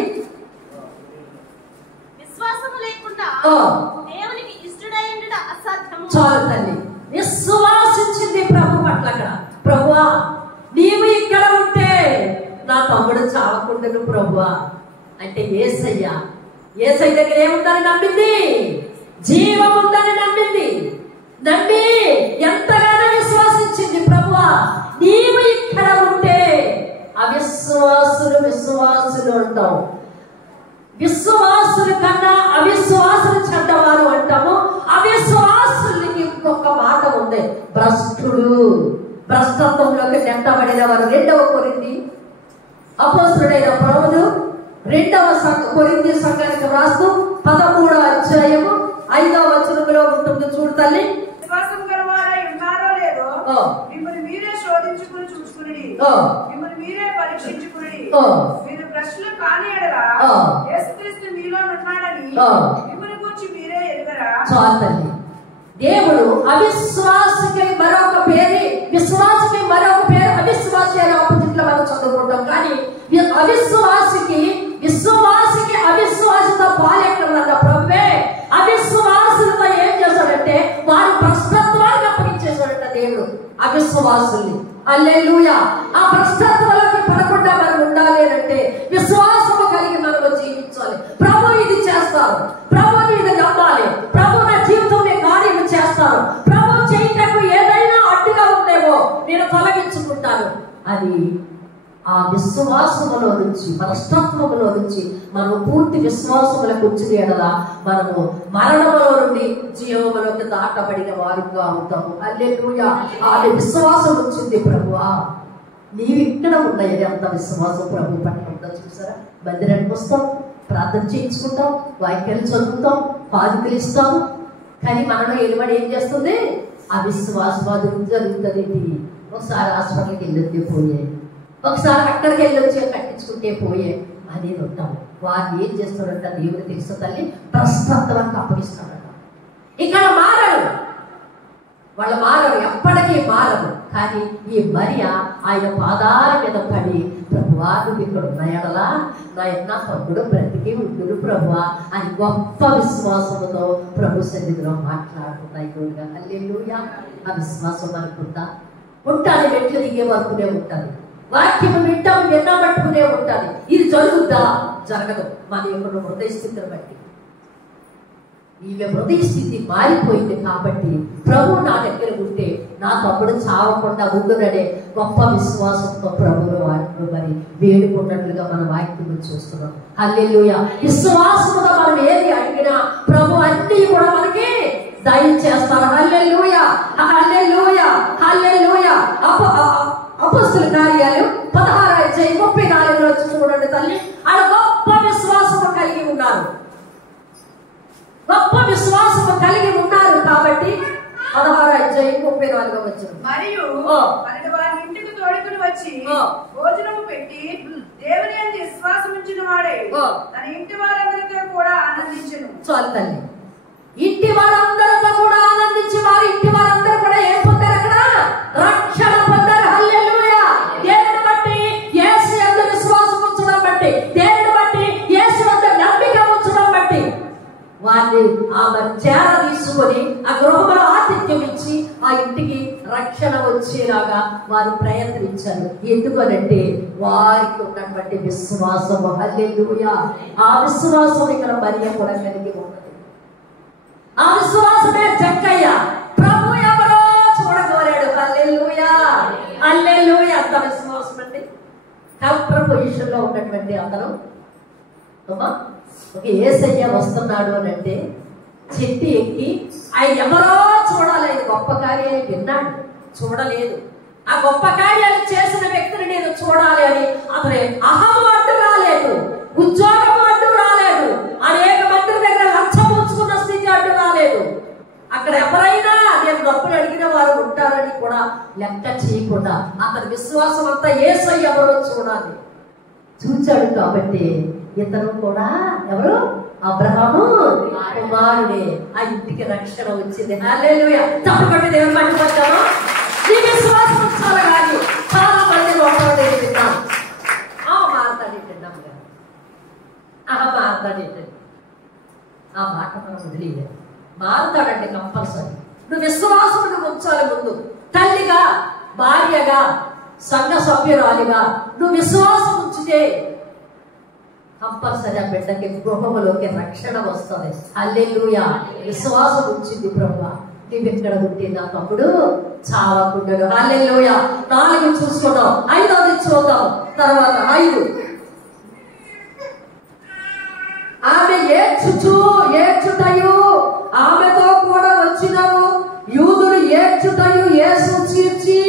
విశ్వాసము లేకుండా దేవునికి ఇష్టడైనట అసాధ్యము. చాలు తల్లి. విశ్వాసించింది ప్రభు పట్ల. అక్కడ ప్రభువా, నీవు ఇక్కడ ఉంటే నా తమ్ముడు చావకుండాను ప్రభువా అంటే యేసయ్య దగ్గర ఏముందని నమ్మింది? జీవం ఉందని నమ్మి ఎంతగానో విశ్వాసించింది. ప్రభువా, నీవు ఇక్కడ ఉంటే విశ్వాసులు అంటావు. విశ్వాసుల కన్నా అవిశ్వాసులు చెడ్డవారు అంటాము. అవిశ్వాసులకి ఇంకొక మాట ఉంది, భ్రష్టుడు. భ్రష్టత్వంలోకి నెట్టబడిన వారు. 2వ కొరింథీ అపోస్తలుడైన పౌలు 2వ కొరింథీ సంఘానికి రాస్తూ 13వ అధ్యాయము 5వ వచనంలో ఉంటుంది. చూడు తల్లి. విశ్వాసం గలవారై ఉన్నారో లేదో మిమ్మల్ని మీరే శోధించుకుని చూసుకుని, మిమ్మల్ని మీరే పరీక్షించుకుని, మీరు ప్రశ్నలు కాని ఎడలా యేసుక్రీస్తు మీలో ఉన్నాడని మిమ్మల్ని గురించి మీరే ఎరుగరా? చాలు తల్లి. దేవుడు అవిశ్వాసకి మరొక పేరు, విశ్వాసకి మరొక పేరు అవిశ్వాసి అనే ఆపోజిట్లో మనం చదువుకుంటాం. కానీ అవిశ్వాసికి అవిశ్వాసతో పాలెక్కడన్న ప్రభువే అవిశ్వాసులతో ఏం చేశాడంటే వారు భ్రష్టత్వానికి అప్పగించేశాడంట దేవుడు అవిశ్వాసుల్ని. హల్లెలూయా. ఆ భ్రష్టత్వంలోకి పడకుండా మనం ఉండాలి అంటే విశ్వాసము కలిగి మనం జీవించాలి. ప్రభు ఇది చేస్తారు, ప్రభు ఇది నమ్మాలి, ప్రభు నా జీవితం కార్యము చేస్తారు, ప్రభు చేయటకు ఏదైనా అడ్డుగా ఉందేమో నేను తొలగించుకుంటాను. అది ఆ విశ్వాసములో నుంచి, భ్రష్టత్వములో నుంచి మనం పూర్తి విశ్వాసములకు వచ్చిన ఎడల మనము మరణములో నుండి జీవములోకి దాటబడిన వారుగా అవుతాము. హల్లెలూయా. ఆ విశ్వాసం వచ్చింది. ప్రభువా, నీవు ఇక్కడ ఉన్నాయి. అంత విశ్వాసం ప్రభు పట్టుకుంటాం. చూసారా, మందిరానికి వస్తాం, ప్రార్థన చేయించుకుంటాం, వాక్యాలు చదువుతాం, పాదుకలు ఇస్తాము. కానీ మనలో ఎలుబడి ఏం చేస్తుంది? ఆ విశ్వాసం జరుగుతుంది. ఒకసారి హాస్పిటల్కి వెళ్ళొద్దే పోయే, ఒకసారి అక్కడికి వెళ్ళొచ్చి కట్టించుకుంటే పోయే అనేది ఉంటాము. వారిని ఏం చేస్తాడంట దేవుడు తెలుసు తల్లి, భ్రష్టత్వానికి అప్పగిస్తాడట. ఇక్కడ మారడు. వాళ్ళు మారరు, ఎప్పటికీ మారరు. కానీ ఈ మరియ ఆయన పాదాల మీద పడి, ప్రభువా నువ్వు ఇక్కడ ఉన్నాయడలా, నా తమ్ముడు బ్రతికి ఉండును ప్రభువా అని గొప్ప విశ్వాసంతో ప్రభు సన్నిధిలో మాట్లాడుతున్నాయి. హల్లెలూయా. ఆ విశ్వాసం అనుకుంటా ఉంటాను, మెట్లు దిగే వరకునే ఉంటుంది, వాక్యం వింటాం విన్నబట్టుకునే ఉంటుంది. ఇది జరుగుద్దా? జరగదు. మన యొక్క హృదయ స్థితిని బట్టి. ఈమె హృదయ స్థితి మారిపోయింది కాబట్టి ప్రభు నా దగ్గర ఉంటే నా తమ్ముడు చావకుండా ఉండుననే గొప్ప విశ్వాసంతో ప్రభువును వాటిని మరి వేడుకున్నట్లుగా మన వాక్యం చూస్తున్నాం. హల్లెలూయా. విశ్వాసంతో మనం ఏది అడిగినా ప్రభు అన్ని కూడా మనకి దయచేస్తారు. హల్లెలూయా, హల్లెలూయా, హల్లెలూయా. అపొస్తలుల కార్యాలు 16:34 చూడండి తల్లి. ఆడ గొప్ప విశ్వాసము కలిగి ఉన్నారు, గొప్ప విశ్వాసము కలిగి ఉన్నారు కాబట్టి 16:34 మరియు వారి ఇంటికి తోడుకుని వచ్చి భోజనము పెట్టి దేవుని యందు విశ్వాసం ఉంచిన వాడే తన ఇంటి వారందరితో కూడా ఆనందించెను. చాలు తల్లి. ఇంటి వారందరితో కూడా ఆనందించి వారి ఇంటి వారందరూ కూడా ఏం పొందారు? అక్కడ రక్షణ పొందారు. హల్లెలూయా. దేవుని బట్టి, యేసు యందు విశ్వాసం ఉంచడం బట్టి, దేవుని బట్టి, యేసు యందు నమ్మిక ఉంచడం బట్టి వారిని ఆమె చేర తీసుకొని ఆ గృహంలో ఆతిథ్యం ఇచ్చి ఆ ఇంటికి రక్షణ వచ్చేలాగా వారు ప్రయత్నించారు. ఎందుకనంటే వారికి ఉన్నటువంటి విశ్వాసము. హల్లెలూయా. ఆ విశ్వాసం ఇక్కడ మరియ కూడా కలిగి ఉన్నది. ఆ విశ్వాసమే జక్కయ్య. ప్రభు ఎవరో చూడగోరాడు. హల్లెలూయా, హల్లెలూయా. అంత విశ్వాసం అండి. కౌంటర్ పొజిషన్ లో ఉన్నటువంటి అందరూ అమ్మా ఒక యేసయ్య వస్తున్నాడు అని అంటే చెట్టు ఎక్కి ఆయన ఎవరో చూడాలి, ఆయన గొప్ప కార్యాలు విన్నాడు, చూడలేదు. ఆ గొప్ప కార్యాలు చేసిన వ్యక్తిని నేను చూడాలి అని అతని అహం అడ్డు రాలేదు, ఉద్యోగం అడ్డు రాలేదు, అనేక మంది దగ్గర లంచం ఉంచుకున్న స్థితి అడ్డు రాలేదు. అక్కడ ఎవరైనా నేను డబ్బులు అడిగిన వారు ఉంటారని కూడా లెక్క చేయకుండా అతని విశ్వాసం అంతా యేసయ్య ఎవరో చూడాలి చూచాడు. కాబట్టి ఇతను కూడా ఎవరు? అబ్రహాము కుమారుడే. ఆ ఇంటికి రక్షణ వచ్చింది. హల్లెలూయా. తప్పకుండా దేవుని మహిమపడతాము. ఈ విశ్వాసం చాలా కాదు. చాలా మంది లోపల విన్నాం. మాట్లాడేటండి మాట్లాడేటండి ఆ మాట మనం వదిలేదు. మారుతాడండి కంపల్సరీ. నువ్వు విశ్వాసం నువ్వు ఉంచాలి. ముందు తల్లిగా, భార్యగా, సంఘ సభ్యురాలిగా నువ్వు విశ్వాసం ఉంచితే కంపల్సరీ ఆ బిడ్డకి గృహములోకి రక్షణ వస్తుంది. హల్లెలూయా. విశ్వాసం ఉంచింది ప్రభువా, నీవు ఎక్కడ ఉంటే నా తమ్ముడు చావకుండాడు. హల్లెలూయా. 4 చూసుకున్నాం, 5వది చూద్దాం. తర్వాత 5 ఆమె ఏడ్చుటయు ఆమెతో కూడా వచ్చినవు యూదులు ఏడ్చుటయు యేసు చీర్చి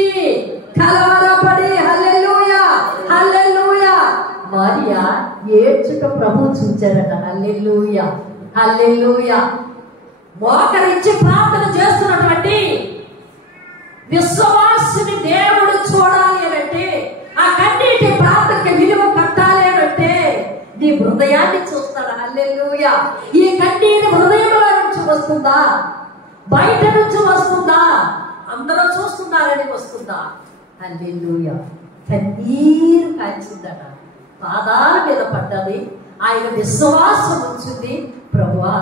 కలవరపడి. హల్లెలూయా, హల్లెలూయా. మరియా ఏడ్చుట ప్రభు చూచారట. హల్లెలూయా, హల్లెలూయా. మోకరించి ప్రార్థన చేస్తున్నటువంటి విశ్వాసిని దేవుడు చూడాలి అనంటే, ఆ కన్నీటి ప్రార్థనకి విలువ కట్టాలి అనంటే నీ హృదయాన్ని చూస్తాడు. హల్లెలూయా. ఈ కన్నీటి హృదయంలో నుంచి వస్తుందా, బయట నుంచి వస్తుందా, అందరూ చూస్తున్నారని వస్తుందా? హల్లెలూయా. కన్నీరు కాల్చిందట, పాదాల మీద పడ్డది. ఆయన విశ్వాసం వచ్చింది. ప్రభువా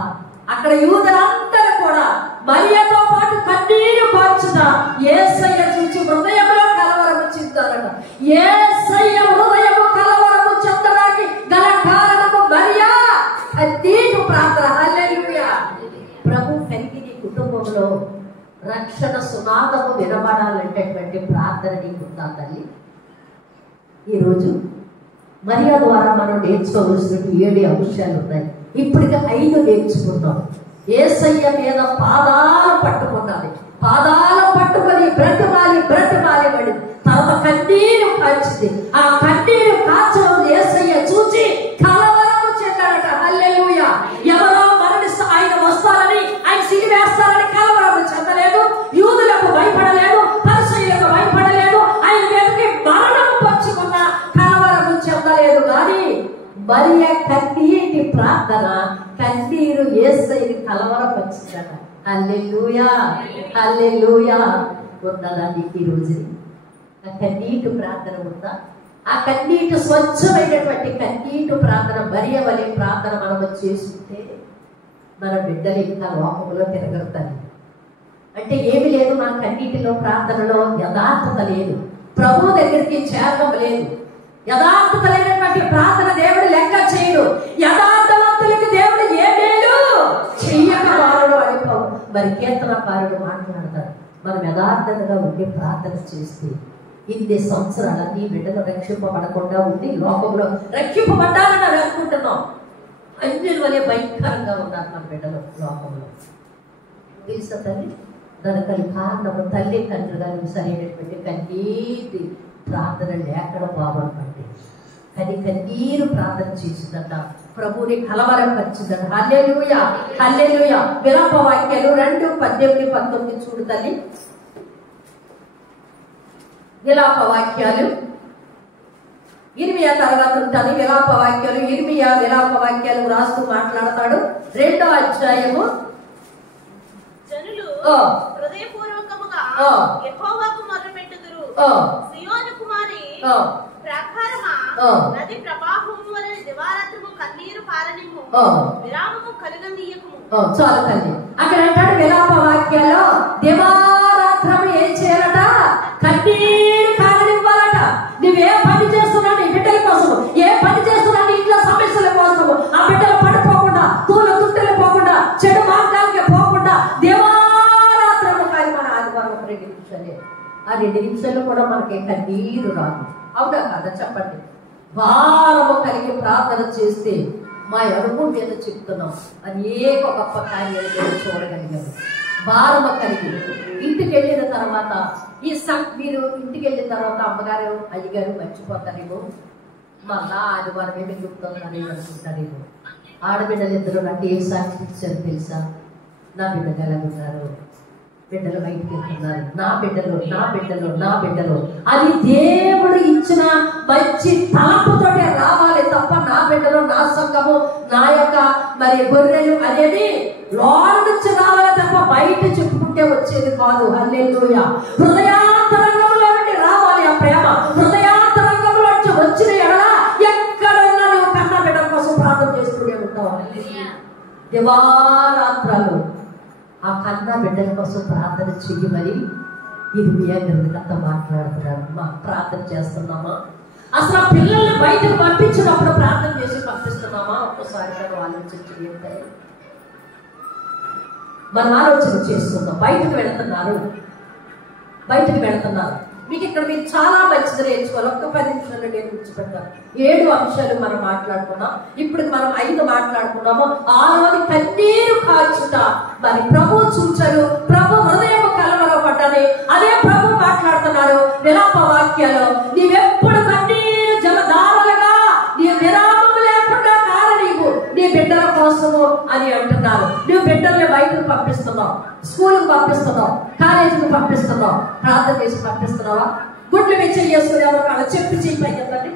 అక్కడ యూదులందరూ కూడా మరియతో పాటు కన్నీరు కార్చుతా యేసయ్య చూచి హృదయంలో కలవరము చెందారట. యేసయ్య హృదయము కలవరము చెందడానికి గల కారణము మరియా కన్నీరు ప్రార్థన. హల్లెలూయా. ప్రభు కలిగి నీ కుటుంబంలో రక్షణ సునాదము వినబడాలంటేటువంటి ప్రార్థన నీకుందా తల్లి? ఈరోజు మరియా ద్వారా మనం నేర్చుకోవలసిన 7 అంశాలు ఉన్నాయి. ఇప్పటికి 5 నేర్చుకున్నాం. యేసయ్య మీద పాదాలు పట్టుకున్నది, పాదాలు పట్టుకొని బ్రతిమాలి పడి తర్వాత కన్నీరు కాల్చింది. ఆ కన్నీరు కాల్చడం యేసయ్య చూచి కలవరము చెందాడట. హల్లెలూయా. ఎవరో మరణిస్తే ఆయన వస్తారని, ఆయన సిగివేస్తారని కలవరము చెందలేదు. యూదులకు భయపడలేదు, పరిసయ్యులకు భయపడలేదు. ఆయన మీదకి మరణము పంచుకున్న కలవరము చెందలేదు. కానీ మరియ కన్నీటి ప్రార్థన, కన్నీరు యేసయ్యని కలవరపరిచిందట. హల్లెలూయా, హల్లెలూయా. ఉన్నదా నీకు ఈ రోజు ఆ కన్నీటి ప్రార్థన ఉందా? ఆ కన్నీటి స్వచ్ఛమైనటువంటి కన్నీటి ప్రార్థన మరియవలే ప్రార్థన మనం చేస్తుంటే మన బిడ్డలు ఇంకా లోకంలో తిరగలుగుతారు. అంటే ఏమి లేదు, మన కన్నీటిలో ప్రార్థనలో యథార్థత లేదు, ప్రభు దగ్గరికి చేరడం లేదు. యథార్థత లేనటువంటి ప్రార్థన దేవుడు లెక్క చేయడు. యథార్థవంతులకు దేవుడు ఏమేలు చెయ్యకవాడు అని మరి కీర్తనకారుడు మాట్లాడతారు. మనం యథార్థతగా ఉండి ప్రార్థన చేస్తే ఇన్ని సంవత్సరాలు నీ బిడ్డలు రక్షింపబడకుండా ఉండి లోకంలో రక్షింపబడ్డాలని అవి అనుకుంటున్నాం. అన్యుల వలె భయంకరంగా ఉన్నారు మన బిడ్డలు లోకంలో. తెలుసా తల్లి, దానికి కారణము తల్లి తండ్రి గారికి సరైనటువంటి కన్నీటి ప్రార్థన లేకుండా బాగుంటుంది. కానీ కన్నీరు ప్రార్థన చేసిందట, ప్రభుని కలవరపరిచిందట. హల్లెలూయా, హల్లెలూయా. విలాప వాక్యాలు 2:18-19 చూడు తల్లి. విలాప వాక్యాలు ఇర్మియా తర్వాత ఉంటుంది. విలాప వాక్యాలు ఇర్మియా విలాప వాక్యాలు రాస్తూ మాట్లాడతాడు. 2వ అధ్యాయము. జనులు హృదయపూర్వకముగా యెహోవాకు మొర్రపెట్టుదురు. సియోను కుమారి ప్రాకారమా, నది ప్రవాహము వలె దివారాత్రము కన్నీరు పారనిమ్ము, విరామము కలుగనీయకుము. చాలు తల్లి. అక్కడ అంటాడు విలాప వాక్యాల్లో దివారాత్రము ఏం చేయాలట? కన్నీరు కారనివ్వాలట. నువ్వే పని చేస్తున్నావు నీ బిడ్డల కోసం, ఏ పని చేస్తున్నావు నీ ఇంట్లో సమస్యల కోసము, ఆ బిడ్డలు పడిపోకుండా, తుట్టలు పోకుండా, చెడు మార్గాలకి పోకుండా దివారాత్రము. కానీ మన ఆదివారం 2 నిమిషాలే. ఆ 2 నిమిషాలు కూడా మనకి కన్నీరు రాదు. అవునా కాదా చెప్పండి? భారము కలిగి ప్రార్థన చేస్తే మా అనుభవం మీద చెప్తున్నాం, అనేక గొప్ప కార్యాలు చూడగలిగారు. భారము కలిగి ఇంటికి వెళ్ళిన తర్వాత మీరు ఇంటికి వెళ్ళిన తర్వాత అమ్మగారు అయ్యగారు మర్చిపోతారేమో, మళ్ళా ఆదివారం ఏమి చెప్తున్నారేమో అనుకుంటారేమో. ఆడబిడ్డలు ఇద్దరు నాకు ఏ సాక్షి ఇచ్చారు తెలుసా? నా బిడ్డలు ఎలా ఉన్నారు, బిడ్డలు బయటికి వెళ్తున్నారు, నా బిడ్డలు నా బిడ్డలు నా బిడ్డలు. అది దేవుడు ఇచ్చిన మంచి తలపుతోటే రావాలి తప్ప నా బిడ్డలు నా సంఘము నా యొక్క మరి గొర్రెలు అనేది లోన నుంచి రావాలి తప్ప బయట చెప్పుకుంటే వచ్చేది కాదు. హల్లెలూయా. హృదయాంతరంగంలో నుండి రావాలి ఆ ప్రేమ. హృదయాంతరంగంలో నుంచి వచ్చిన ఎడల ఎక్కడున్నా నువ్వు కన్న బిడ్డల కోసం ప్రార్థన చేస్తూనే ఉంటావు. దివారాత్రాలు ఆ కన్నా బిడ్డల కోసం ప్రార్థన చెయ్యమని ఇర్మియా గ్రంథకర్త మాట్లాడుతున్నారు. మాకు ప్రార్థన చేస్తున్నామా? అసలు ఆ పిల్లల్ని బయటకు పంపించినప్పుడు ప్రార్థన చేసి పంపిస్తున్నామా? ఒక్కసారి ఆలోచించి మనం ఆలోచన చేసుకుందాం. బయటకు వెళుతున్నారు. మీకు ఇక్కడ మీరు చాలా మంచిది నేర్చుకోవాలి. ఒక్క 10 నిమిషాలు నేను విడిచిపెడతాను. 7 అంశాలు మనం మాట్లాడుకున్నాం. ఇప్పుడు మనం 5 మాట్లాడుకున్నాము. 6వది కన్నీరు కాల్చుట. మరి ప్రభు చూచారు, ప్రభు హృదయం కలవరపడ్డది. అదే ప్రభు మాట్లాడుతున్నారు విలాప వాక్యాలు. నీవెప్పుడు కన్నీరు జలధారలుగా నీ విరామం లేకుండా నీవు నీ బిడ్డల కోసము అని అంటున్నారు. నువ్వు బిడ్డల్ని బయటకు పంపిస్తున్నావు, స్కూల్కి పంపిస్తున్నావు, కాలేజీకి పంపిస్తున్నావు, ప్రార్థన చేసి పంపిస్తున్నావా? గుడ్లు మీద చేసుకుని ఎవరు అలా చెప్పి చెయ్యి పైకెత్తండి,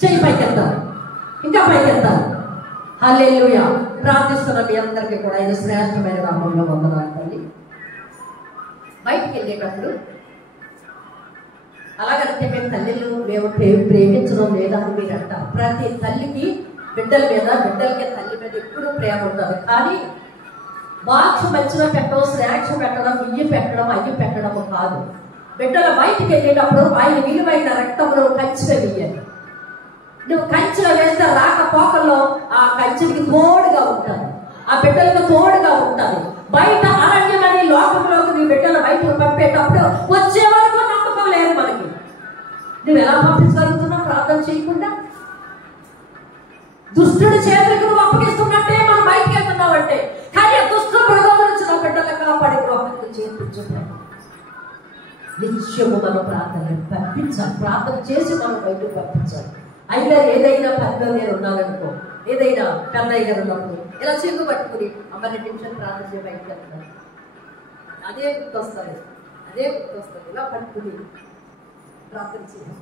చెయ్యి పైకెత్తాలి, ఇంకా పైకెత్తాలి. హల్లెలూయా. ప్రార్థిస్తున్న మీ అందరికీ కూడా ఇది శ్రేష్టమైన నామంలో వందనాలు తల్లి. బయటికి వెళ్ళేటప్పుడు అలాగంటే మేము తల్లిలు మేము ప్రేమించడం లేదా అని మీరు అంటారు. ప్రతి తల్లికి బిడ్డల మీద, బిడ్డలకి తల్లి మీద ఎప్పుడూ ప్రేమ ఉంటుంది. కానీ బాక్స్ మధ్యలో పెట్టడం, స్నాక్స్ పెట్టడం, ఇయ్యి పెట్టడం, అయ్యి పెట్టడం కాదు. బిడ్డల బయటికి వెళ్ళేటప్పుడు ఆయన విలువైన రక్తంలో కంచెలో వేయాలి. నువ్వు కంచెలో వేస్తే రాకపోకల్లో ఆ కంచెకి తోడుగా ఉంటుంది, ఆ బిడ్డలకు తోడుగా ఉంటుంది. బయట అరణ్యమని లోకంలోకి నీ బిడ్డలు బయటకు పంపేటప్పుడు వచ్చే వరకు నమ్మకం లేదు మనకి. నువ్వు ఎలా పంపించగలుగుతున్నావు ప్రార్థన చేయకుండా? దుష్టుడి చేతులకు నువ్వు అప్పగిస్తున్నట్టే మనం బయటకు వెళ్తున్నావు అంటే. కానీ దుష్టు మృగం నుంచి నా బిడ్డలు కాపాడే గృహానికి చేర్పించున్నాను. నిత్యము మనం ప్రార్థన పంపించాలి. ప్రార్థన చేసి మనం బయటకు పంపించాలి. అయినా ఏదైనా పెద్ద నేను ఉన్నాననుకో, ఏదైనా పెద్ద గారు ఉన్నప్పుడు ఇలా చెంగు పట్టుకుని అమ్మ 2 నిమిషాలు ప్రార్థన చేసి బయటకు వెళ్తున్నాను. అదే గుర్తొస్తుంది. ఇలా పట్టుకుని ప్రార్థన చేయాలి.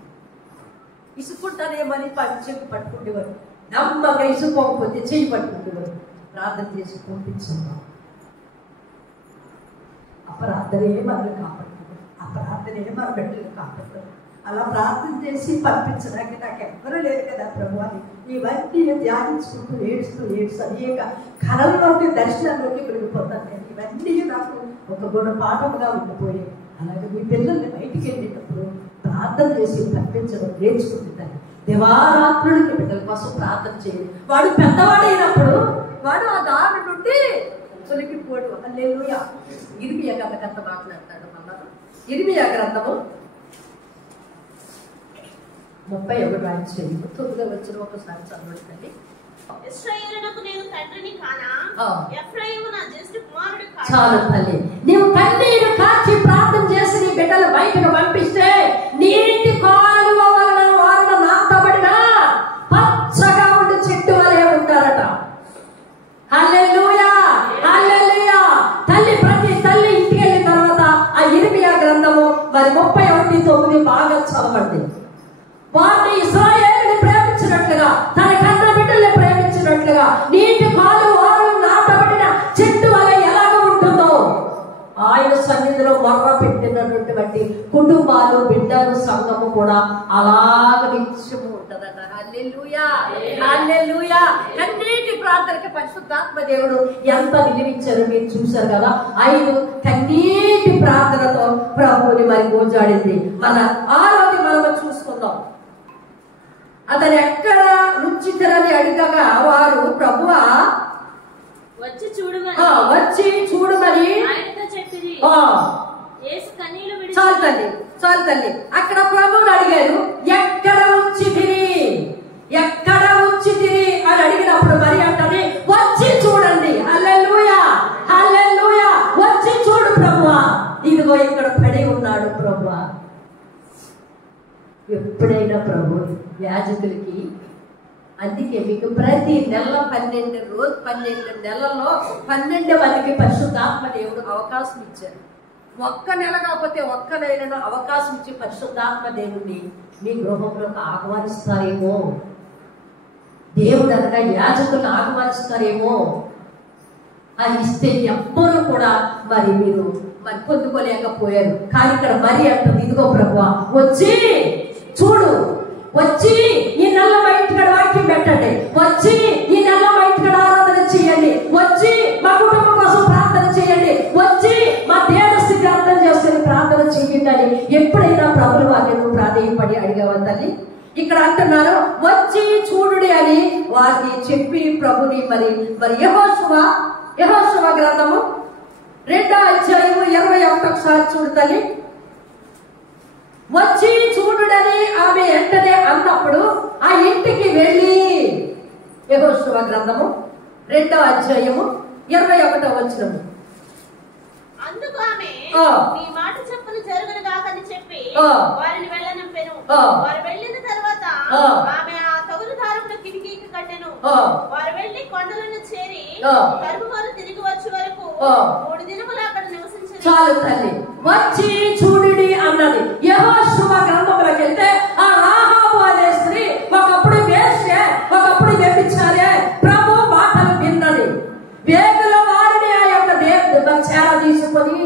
ఇసుకుంటానేమని చెంగు పట్టుకుంటేవారు, నమ్మగా ఇసుకోకపోతే చెయ్యి పట్టుకుంటేవారు. ప్రార్థన చేసి పంపించున్నాం. ఆ ప్రార్థనే మనల్ని కాపాడుతుంది, ఆ ప్రార్థనే మన బిడ్డలు కాపాడుతుంది. అలా ప్రార్థన చేసి పంపించడానికి నాకు ఎవ్వరూ లేదు కదా ప్రభు అని ఇవన్నీ ధ్యానించుకుంటూ ఏడుస్తూ అనేక కళల్లోకి దర్శనాల్లోకి వెళ్ళిపోతాను. కానీ ఇవన్నీ నాకు ఒక గుణపాఠముగా ఉండిపోయాయి. అలాగే మీ పిల్లల్ని బయటికి వెళ్ళేటప్పుడు ప్రార్థన చేసి పంపించడం నేర్చుకుంటుందని దివారాత్రుడికి బిడ్డల కోసం ప్రార్థన చేయాలి. వాడు పెద్దవాడైనప్పుడు వాడు ఆ దారి నుండి తొలగిపోడు. హల్లెలూయా. ఇర్మియా గ్రంథకర్త మాట్లాడతాడు. అన్నారు ఇర్మియా గ్రంథము 31 వచ్చిన ఒకసారి చదవండి. ఇశ్రాయేలునకు నేను తండ్రిని కానా, ఎఫ్రాయిము నా జ్యేష్ఠ కుమారుడు కానా. చాలు తల్లి, నీవు కన్నీరు కార్చి ప్రార్థన చేసి నీ బిడ్డలు బయటకు పంపిస్తే నీటి కాలువ వలన వారు నాటబడిన పచ్చగా ఉండి చెట్టు వలె ఉంటారట. హల్లెలూయా, హల్లెలూయా. తల్లి ప్రతి తల్లి ఇంటికి వెళ్ళిన తర్వాత ఆ ఇర్మియా గ్రంథము మరి 31:9 బాగా చదవండి. వారిని ఇశ్రాయేలుని ప్రేమించినట్లుగా తన కన్న బిడ్డల్ని ప్రేమించినట్లుగా నీటి కాలువ వారు నాటబడిన చెట్టు వలె ఎలాగ ఉంటుందో ఆయన సన్నిధిలో మొర్ర పెట్టినటువంటి కుటుంబాలు, బిడ్డలు, సంఘము కూడా అలాగ నిత్యము ఉంటదట. హల్లెలూయా, హల్లెలూయా. కన్నీటి ప్రార్థనకి పరిశుద్ధాత్మ దేవుడు ఎంత విలువించారో మీరు చూశారు కదా. 5 కన్నీటి ప్రార్థనతో ప్రభువుని మరి గోజాడింది. మన 6వది మనము చూసుకుందాం. అతను ఎక్కడ ఉంచుతారని అడిగగా వారు ప్రభువా వచ్చి చూడమని ఆయనతో చెప్పిరి. యేసు కన్నీళ్లు విడిచి చాలు తల్లి అక్కడ ప్రభువుని అడిగారు, ఎక్కడ ఉంచితిరి అని అడిగినప్పుడు మరి అంటది వచ్చి చూడండి. హల్లెలూయా, హల్లెలూయా. వచ్చి చూడు ప్రభువా, ఇదిగో ఇక్కడ పడి ఉన్నాడు ప్రభువా. ఎప్పుడైనా ప్రభు యాజకులకి, అందుకే మీకు ప్రతి నెల 12 నెలల్లో 12 మందికి పరిశుద్ధాత్మ దేవుడు అవకాశం ఇచ్చారు. ఒక్క నెల కాకపోతే ఒక్క నెలలో అవకాశం ఇచ్చి పరిశుద్ధాత్మ దేవుడిని మీ గృహంలోకి ఆహ్వానిస్తారేమో, దేవుడు అనగా యాజకులను ఆహ్వానిస్తారేమో. అది ఇస్తే ఎవ్వరూ కూడా మరి మీరు మరి పొందుకోలేకపోయారు. కానీ ఇక్కడ మరి అంటుంది, ఇదిగో ప్రభువా వచ్చి చూడు, వచ్చి ఈ నెల మా ఇంటికాడ వాక్యం పెట్టండి, వచ్చి ఈ నెల మా ఇంటికాడ ఆరాధన చేయండి, వచ్చి మా కుటుంబం కోసం ప్రార్థన చేయండి, వచ్చి మా దేవ స్థితి అర్థం చేసుకుని ప్రార్థన చేయండి అని ఎప్పుడైనా ప్రభుల వారిని ప్రాధేయపడి అడిగావా తల్లి? ఇక్కడ అంటున్నారు వచ్చి చూడుడి అని వారిని చెప్పి ప్రభుని మరి యెహోషువ గ్రంథము 2:21 ఒకసారి చూడు తల్లి. వచ్చి చూడుడని ఆమె వెంటనే అన్నప్పుడు ఆ ఇంటికి వెళ్ళి, యెహోషువ గ్రంథము 2:21 అందుకు ఆమె నీ మాట చెప్పులు జరుగును గాకని చెప్పి వారిని వెళ్ళనంపెను. వారు వెళ్ళిన తర్వాత ఆమె ఆ తగులు దారమును కిటికీకి కట్టెను. వారు వెళ్ళి కొండలను చేరి తరువాత తిరిగి వచ్చే వరకు 3 దినములు అక్కడ నివసించారు. చాలు తల్లి, వచ్చి చూడుడి అన్నది. యెహోషువ గ్రంథంలోకి వెళ్తే ఆ రాహాబు అనే స్త్రీ ఒకప్పుడు వేశ్య, ఒకప్పుడు వ్యభిచారి, ప్రభు మాటలు విన్నది. వేగుల వారిని ఆ యొక్క చేర తీసుకొని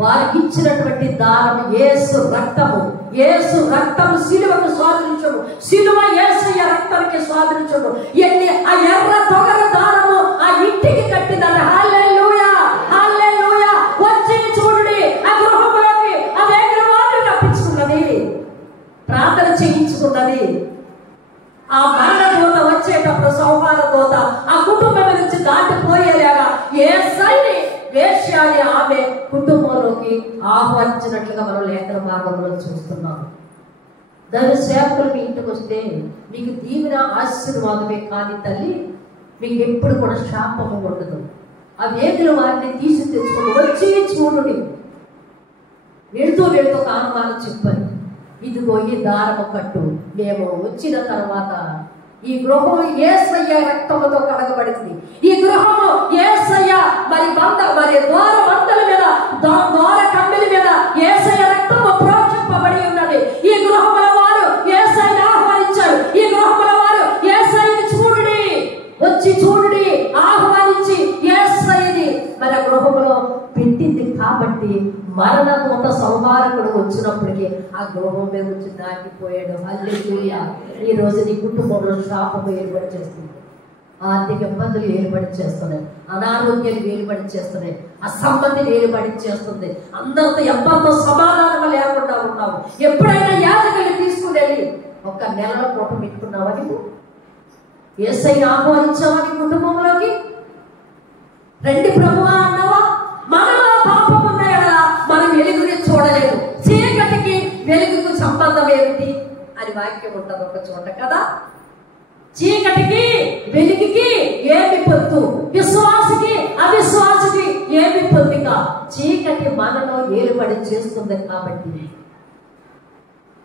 వారికి ఇచ్చినటువంటి దానం యేసు రక్తము. యేసు రక్తము సిలువకు స్వాధీనించడు, సిలువ యేసయ్య రక్తానికి స్వాధీనించడు. ఎన్ని ఆ ఎర్ర తొగర దానము ఆ ఇంటికి కట్టిందని. హల్లెలూయా, హల్లెలూయా. వచ్చి చూడుడి, ఆ గృహంలోకి ఆ వేగుల వారిని రప్పించుకున్నది, ప్రార్థన చేయించుకున్నది. ఆ మరణ దూత వచ్చేటప్పుడు సౌహార దూత ఆ కుటుంబం నుంచి దాటిపోయేలాగా యేసయ్యని వేశ్యాని ఆమె కుటుంబంలోకి ఆహ్వానించినట్లుగా మనం లేఖన భాగంలో చూస్తున్నాం. దాని సేవకులు మీ ఇంటికి వస్తే మీకు దీవెన ఆశీర్వాదమే కానీ తల్లి మీకు ఎప్పుడు కూడా శాపము ఉండదు. ఆ వేగుల వారిని తీసి తెచ్చుకుని వచ్చి చూడుని వెళుతూ ఒక అనుమానం చెప్పారు, ఇదిగో ఈ దారము కట్టు. మేము వచ్చిన తర్వాత ఈ గృహము యేసయ్య రక్తముతో కడగబడింది. ఈ గృహము యేసయ్య మరి ద్వార బండల మీద, ద్వార కమ్మిల మీద యేసయ్య రక్తము ప్రోక్షింపబడి ఉన్నది. ఈ గృహముల వారు యేసయ్యను ఆహ్వానించారు. ఈ గృహముల వారు యేసయ్యని చూడుడి, వచ్చి మరణదూత సంహారకుడు వచ్చినప్పటికీ ఆ గృహం మీద వచ్చి దాటిపోయాడు. హల్లెలూయా. ఈ రోజు నీ కుటుంబంలో శాపము ఏర్పడి చేస్తుంది, ఆర్థిక ఇబ్బందులు ఏర్పడి చేస్తున్నాయి, అనారోగ్యాలు ఏర్పడి చేస్తున్నాయి, అసమ్మతిని ఏర్పడి చేస్తుంది. అందరితో ఎవరితో సమాధానం లేకుండా ఉన్నావు. ఎప్పుడైనా యాజకుల్ని తీసుకునేది ఒక నెలలో పూట పెట్టుకున్నావా? నువ్వు యేసయ్యను ఆహ్వానించావా నీ కుటుంబంలోకి? రండి ప్రభువా అన్నావా? మనలో పాపం ఉన్నాయా? మనం వెలుగుని చూడలేదు. చీకటికి వెలుగుకు సంబంధం ఏమిటి అని వాక్యం ఉంటుంది ఒక చోట కదా. చీకటికి వెలుగుకి ఏమి పొత్తు? విశ్వాసికి అవిశ్వాసికి ఏమి పొత్తిక? చీకటి మనలో ఏలుబడి చేస్తుంది. కాబట్టి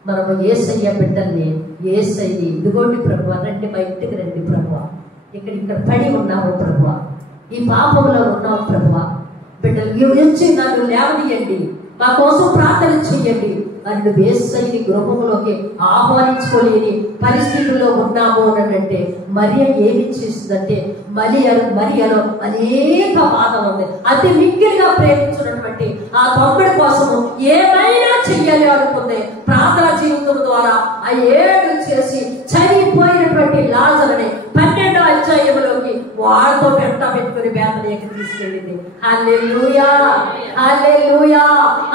మనము యేసయ్య బిడ్డల్ని, యేసయ్య ఇదిగోండి ప్రభువా, రండి మా ఇంటికి రండి ప్రభువా, ఇక్కడ పడి ఉన్నావు ప్రభువా, ఈ పాపంలో ఉన్నావు ప్రభువా, బిడ్డలు నుంచి నన్ను లేవనీయండి, మా కోసం ప్రార్థన చెయ్యండి అని నువ్వు యేసయ్యని గృహంలోకి ఆహ్వానించుకోలేని పరిస్థితుల్లో ఉన్నాము అని అంటే మరియ ఏమి చేస్తుందంటే, మరియలో అనేక బాధ ఉంది. అతి మిక్కిలిగా ప్రేమించినటువంటి ఆ తమ్ముడి కోసము ఏమైనా చెయ్యాలి అనుకుంది. ప్రార్థన జీవితం ద్వారా ఆ 7 చేసి చనిపోయినటువంటి లాజరుని 12వ అధ్యాయంలోకి వాళ్ళతో పెట్టుకుని బేతనీకి తీసుకెళ్ళింది. హల్లెలూయా, హల్లెలూయా.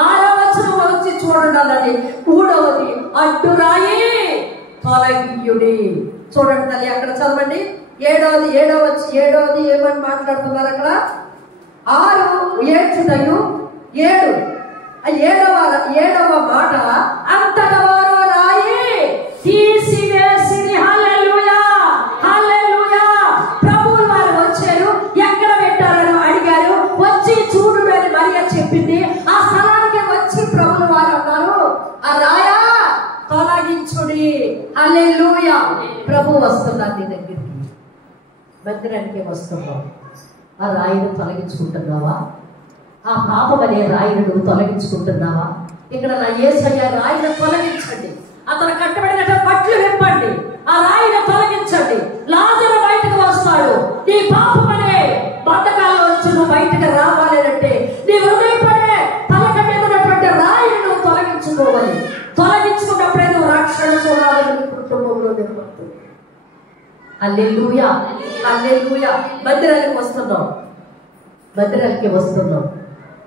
6వ వచనం వచ్చి చూడండి అన్నది. 3వది అడ్డురాయి తొలగియుడి. చూడండి తల్లి అక్కడ చదవండి. 7వది ఏమని మాట్లాడుతున్నారు అక్కడ? 6 ఏడ్చుటయు 7వ మాట అంతటా వారు రాయి తీసివేసిరి. హల్లెలూయా, హల్లెలూయా. ప్రభువు వారు వచ్చారు, ఎక్కడ పెట్టారని అడిగారు. వచ్చి చూడు అని మరియ చెప్పింది. ఆ స్థలానికి వచ్చి ప్రభువు వారు అన్నారు, ఆ రాయా తొలగించుడి. హల్లెలూయా. ప్రభు వస్తున్నారు నీ దగ్గరికి, మందిరానికి వస్తున్నావు. ఆ రాయిని తొలగించుకుంటున్నావా? ఆ పాపం అనే రాయిని తొలగించుకుంటున్నావా? ఇక్కడ నా యేసయ్య రాయిని తొలగించండి, అతను కట్టబడిన పట్లు విప్పండి, ఆ రాయిని తొలగించండి, లాజరు బయటకు వస్తాడు. నీ పాపం అనే బంధకాల వచ్చి నువ్వు బయటకు రావాలి అంటే నీ హృదయపడే తలక మీద ఉన్నటువంటి రాయిని నువ్వు తొలగించుకోవాలి. తొలగించుకున్నప్పుడే నువ్వు రక్షణ చూడాలని కుటుంబంలో నిర్వహిస్తుంది. హల్లెలూయా, హల్లెలూయా. మందిరానికి వస్తున్నాం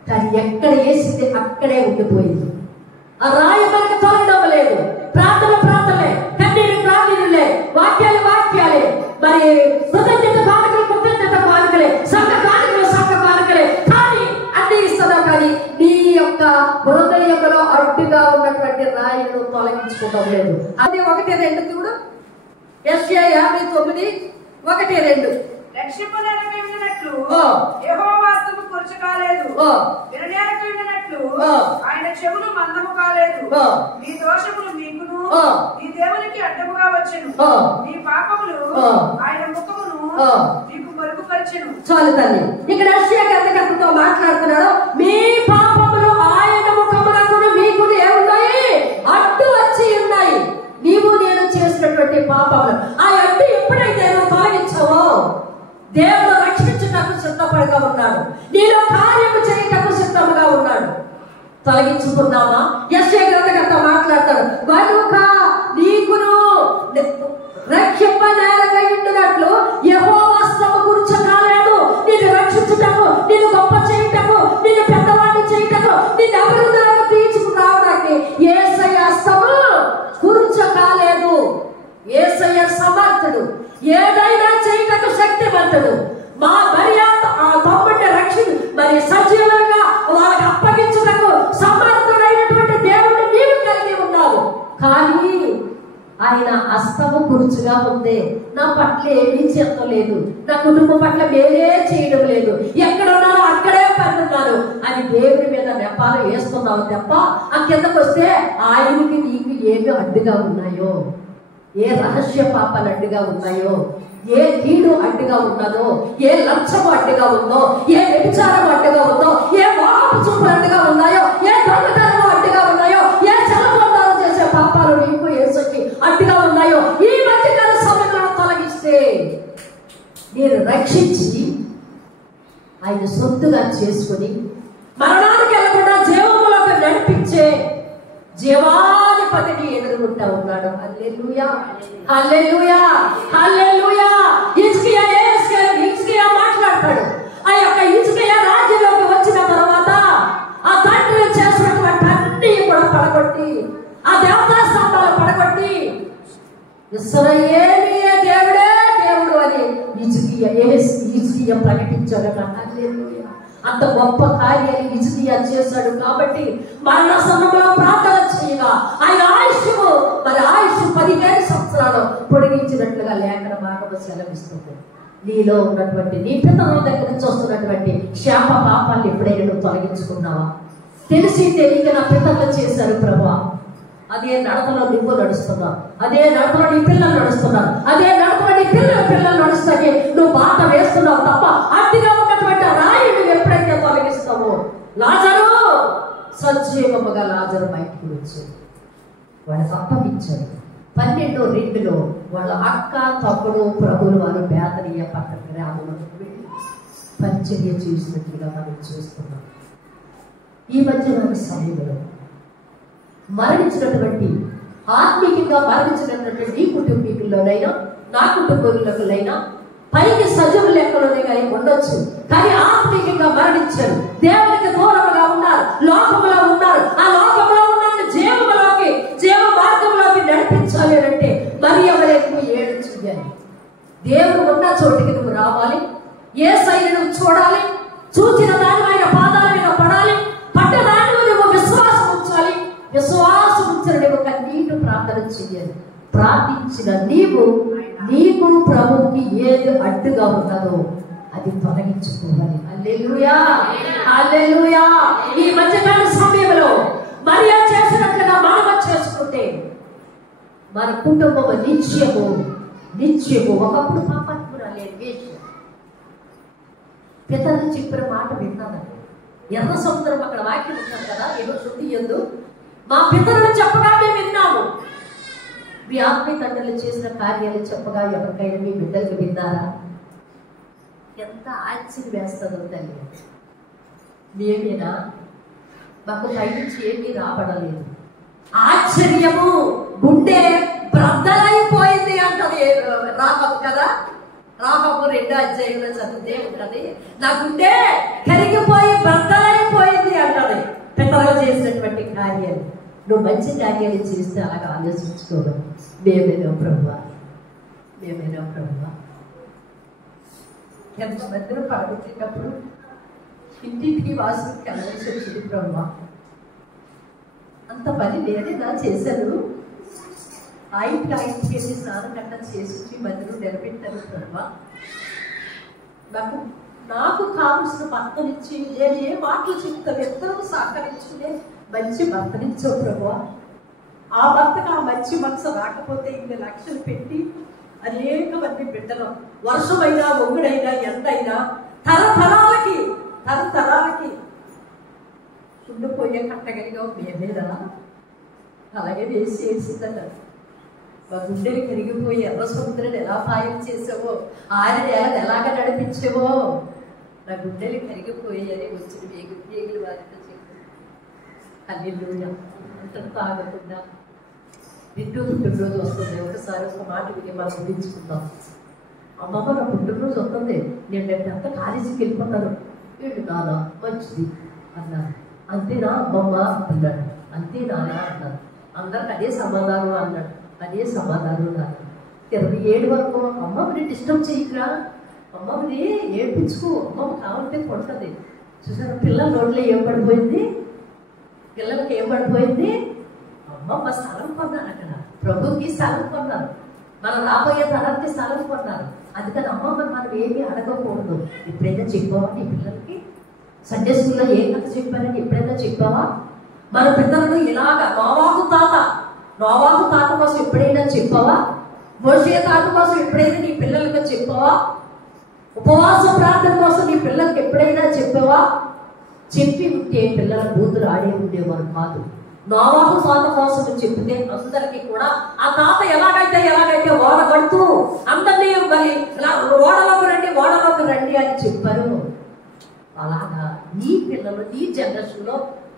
కానీ ఎక్కడ వేసింది అక్కడే ఉండిపోయింది. ఆ రాయి మనకి తొలగడం లేదు. ప్రార్థనలే, కన్నీరులే, వాక్యాలే, మరి కృతజ్ఞత కానుకలే, సంఘ కానుకలే కానీ అన్ని ఇస్తున్నాం. కానీ నీ యొక్క హృదయంలో అడ్డుగా ఉన్నటువంటి రాయిను తొలగించుకోవడం లేదు. అది 1-2 చూడు. యెషయా 59:1-2. రక్షింపడానికి విన్నట్లు యెహోవా హస్తము కురుచు కాలేదు, వినడానికి విన్నట్లు ఆయన చెవులు మందము కాలేదు. నీ దోషములు మీకును నీ దేవునికి అడ్డముగా వచ్చెను, నీ పాపములు ఆయన ముఖమును నీకు మరుగుపరిచెను. చాలు తల్లి. ఇక్కడ యెషయా గ్రంథకర్తతో మాట్లాడుతున్నాడు. మీ పాపములు ఆయన ముఖమునకును మీకు ఏమున్నాయి? అడ్డు వచ్చి ఉన్నాయి. నీవు నేను చేసినటువంటి పాపములు ఆ అడ్డు ఎప్పుడైతే నువ్వు తొలగించావో దేవుడు రక్షించుటకు సిద్ధపడగా ఉన్నాడు, నీలో కార్యము చేయటకు సిద్ధముగా ఉన్నాడు. తొలగించుకున్నామా? యెషయా గ్రంథకర్త మాట్లాడతాడు. కనుక నీకును రక్షింపనేరగయుండునట్లు యెహోవా హస్తము కురుచు కాలేదు. నిన్ను రక్షించుటకు, నిన్ను గొప్ప చేయటకు, నిన్ను పెద్దవాడిని చేయటకు, నిన్ను అభివృద్ధిలోకి తీసుకురావడానికి యేసయ్య హస్తము కురుచు కాలేదు. యేసయ్య సమర్థుడు, ఏదైనా చేయటకు శక్తివంతుడు. మా మర్యాద ఆ తమ్ముడిని మరి సజీవంగా వాళ్ళకి అప్పగించుటకు సమర్థుడైనటువంటి దేవుడిని నీవు కలిగి ఉన్నావు. కానీ ఆయన హస్తము కురుచుగా ఉంది. నా పట్ల ఏమీ చేస్తలేదు, నా కుటుంబం పట్ల మేలే చేయడం లేదు, ఎక్కడ ఉన్నారో అక్కడే పడుతున్నారు అని దేవుడి మీద నెపాలు వేస్తున్నావు తప్ప ఆ కిందకు వస్తే ఆయనకి నీకు ఏమి అడ్డుగా ఉన్నాయో, ఏ రహస్య పాపాలు అడ్డుగా ఉన్నాయో, ఏ కీడు అడ్డుగా ఉన్నదో, ఏ లక్ష్యము అడ్డుగా ఉందో, ఏ వ్యభిచారం అడ్డుగా ఉందో, ఏ మోహపు చూపులు అడ్డుగా ఉన్నాయో, ఏ దొంగతనము అడ్డుగా ఉన్నాయో, ఏ చలపందాలు చేసే పాపాలు నీకు యేసుకి అడ్డుగా ఉన్నాయో ఈ మధ్యకాల సమయంలో తొలగిస్తే మీరు రక్షించి ఆయన సొత్తుగా చేసుకుని మరణానికి వెళ్ళకుండా జీవం జీవాధిపతిని ఎదుర్కొంటా ఉన్నాడు. హల్లెలూయా, హల్లెలూయా, హల్లెలూయా. హిజ్కియా మాట్లాడతాడు. ఆ యొక్క హిజ్కియా రాజ్యంలోకి వచ్చిన తర్వాత ఆ తండ్రి చేసినటువంటి అన్ని కూడా పడగొట్టి, ఆ దేవతా స్తంభాలు పడగొట్టి, ఇశ్రాయేలీయే దేవుడే దేవుడు అని హిజ్కియా ప్రకటించాడు. హల్లెలూయా. అంత గొప్ప కార్యాన్ని హిజ్కియా చేశాడు. కాబట్టి మరణ సమయంలో ప్రార్థన చేయగా ఆయన ఆయుష్ 15 సంవత్సరాలు పొడిగించినట్లుగా లేఖన భాగము సెలవిస్తుంది. నీలో ఉన్నటువంటి నీ పితరుల దగ్గర నుంచి వస్తున్నటువంటి శాప పాపాన్ని ఎప్పుడైనా నువ్వు తొలగించుకున్నావా? తెలిసి తెలియక నా పితరులు చేశారు ప్రభా, అదే నడతలో నువ్వు నడుస్తున్నావు, అదే నడతలో నీ పిల్లలు నడుస్తున్నారు, అదే నడతలో నీ పిల్లలు నడుస్తాయి. నువ్వు బాట వేస్తున్నావు తప్ప అడ్డుగా ఉన్నటువంటి రాయి నువ్వు ఎప్పుడైతే తొలగిస్తావో, లాజరు సజీవముగా లాజరు బయటకు వచ్చాడు. వాళ్ళకి అప్పగించాడు. 12:2 వాళ్ళ అక్క తమ్ముడు ప్రభులు వారు బేతనీయ పట్టణ గ్రామంలోకి వెళ్ళి పరిచర్య చేసినట్లుగా మనం చూస్తున్నాం. ఈ మధ్యలోని సమయంలో మరణించినటువంటి ఆత్మీయంగా మరణించినటువంటి నీ కుటుంబీకుల్లోనైనా నా కుటుంబీకులైనా పైకి సజీవుల లెక్కలోనే కానీ ఉండొచ్చు, కానీ ఆత్మీయంగా మరణించారు, దేవునికి దూరంగా ఉన్నారు, లోకంలో ఉన్నారు. ఆ లోకంలో ఉన్న జీవ మార్గంలోకి నడిపించాలి అంటే మరి ఎవరైనా ఏడ్చాలి. దేవుడు ఉన్న చోటికి నువ్వు రావాలి. ఏ సైని నువ్వు చూడాలి, చూచిన దాని ఆయన పాదాల మీద పడాలి, పట్టదాన్ని నువ్వు విశ్వాసం ఉంచాలి. విశ్వాసం ఉంచని నువ్వు కన్నీటి ప్రార్థన చెయ్యాలి. ప్రార్థించిన నీకు ప్రభువుకి ఏది అడ్డుగా ఉన్నదో అది తొలగించుకోవాలి. హల్లెలూయా, హల్లెలూయా. ఈ మధ్యకాల సమయంలో మరియా చేసినట్లుగా మనం చేసుకుంటే మన కుటుంబం నిత్యము ఒకప్పుడు పాపాత్మురాలేని వేశ్య పితరులు చెప్పిన మాట విన్నానండి. ఎర్ర సముద్రం అక్కడ వాక్యం ఉంటాం కదా, ఏదో శుద్ధి ఎందు మా పితరులు చెప్పగా మేము విన్నాము. మీ ఆత్మీయ తండ్రులు చేసిన కార్యాలు చెప్పగా ఎవరికైనా మీ బిడ్డలకు విన్నారా? ఎంత ఆశ్చర్యం వేస్తుందో తల్లి. మేమేనా? మాకు పైనుంచి ఏమీ రాబడలేదు. ఆశ్చర్యము, గుండె బ్రద్దలైపోయింది అంటది రాహబు కదా. రాహబు 2వ అధ్యాయంలో చదివితే ఉంటది, నా గుండె కరిగిపోయి బ్రద్దలైపోయింది అంటది. పితరులు చేసినటువంటి కార్యాలు నువ్వు మంచి కార్యాలు చేస్తే అలాగ ఆలోచించుకోవాలి. మేమేనో ప్రభువా ఎంతమందిని పడగొట్టినప్పుడు ఇంటింటికి వాసుకి వెళ్ళాల్సి వచ్చింది బ్రహ్మ. అంత పని నేనే నా చేశాను. ఆయనకి వెళ్ళి స్నానం గట్ట చేసి మధ్యలో నిలబెట్టాను బ్రహ్మ. నాకు కావలసిన భర్తనిచ్చి నేను ఏ మాటలు చెప్తాను ఎంతలో సహకరించుకునే మంచి భర్తనిచ్చావు ప్రభు. ఆ భర్తకు ఆ మంచి మనసు రాకపోతే 2 లక్షలు పెట్టి అనేక మంది బిడ్డలు వర్షమైనా ఒంగుడైనా ఎండైనా తరతరాలకి ఉండిపోయే కట్టగలిగా మేమేనా? అలాగే వేసిందట. మా గుండెలు కరిగిపోయి ఎర్ర సముద్రాన్ని ఎలా పాయం చేసావో, ఆరిని ఎలాగ నడిపించావో, నా గుండెలు కరిగిపోయి అని వచ్చిన వేగులు వారితో చెప్పారు. హల్లెలూయా. అంతటితో ఆగకుండా నిండు పుట్టినరోజు వస్తుంది. ఒకసారి ఒక మాట విని మనం ఊహించుకుందాం. అమ్మమ్మ నా పుట్టినరోజు వస్తుంది, నేను అంతా కాలేజీకి వెళ్ళిపోతాను. ఏంటి నాన్న మంచిది అన్నారు. అంతేనా అమ్మమ్మ అన్నాడు. అంతే నాన్న అన్నారు. అందరికి అదే సమాధానం అన్నాడు. అదే సమాధానం అన్నారు. 27 వరకు అమ్మమ్మని డిస్టర్బ్ చేయకురా, అమ్మమ్మని ఏడ్పించుకో, అమ్మమ్మ కావాలంటే కొడుతుంది. చూసారు పిల్లల నోట్లో ఏం పడిపోయింది, పిల్లలకి ఏం పడిపోయింది? అమ్మమ్మ స్థలం కొన్నారు. అక్కడ ప్రభుకి స్థలం కొన్నారు, మన రాబోయే తరానికి స్థలం కొన్నారు. అందుకని అమ్మమ్మని మనం ఏమీ అడగకూడదు. ఎప్పుడైనా చెప్పావా నీ పిల్లలకి? సండే స్కూల్లో ఏ కథ చెప్పారని ఎప్పుడైనా చెప్పావా? మన పిల్లలు ఇలాగా నోవాహు తాత కోసం ఎప్పుడైనా చెప్పావా? మోషే తాత కోసం ఎప్పుడైనా నీ పిల్లలకి చెప్పావా? ఉపవాస ప్రార్థన కోసం నీ పిల్లలకి ఎప్పుడైనా చెప్పావా? చెప్పి ఉంటే పిల్లల బూతులు ఆడే ఉండేవారు కాదు. నోవాహు తాత కోసం చెప్తే అందరికీ కూడా ఆ తాత ఎలాగైతే ఓడ కడుతూ అందరినీ మరి ఓడలోకి రండి అని చెప్పారు. అలాగా నీ పిల్లలు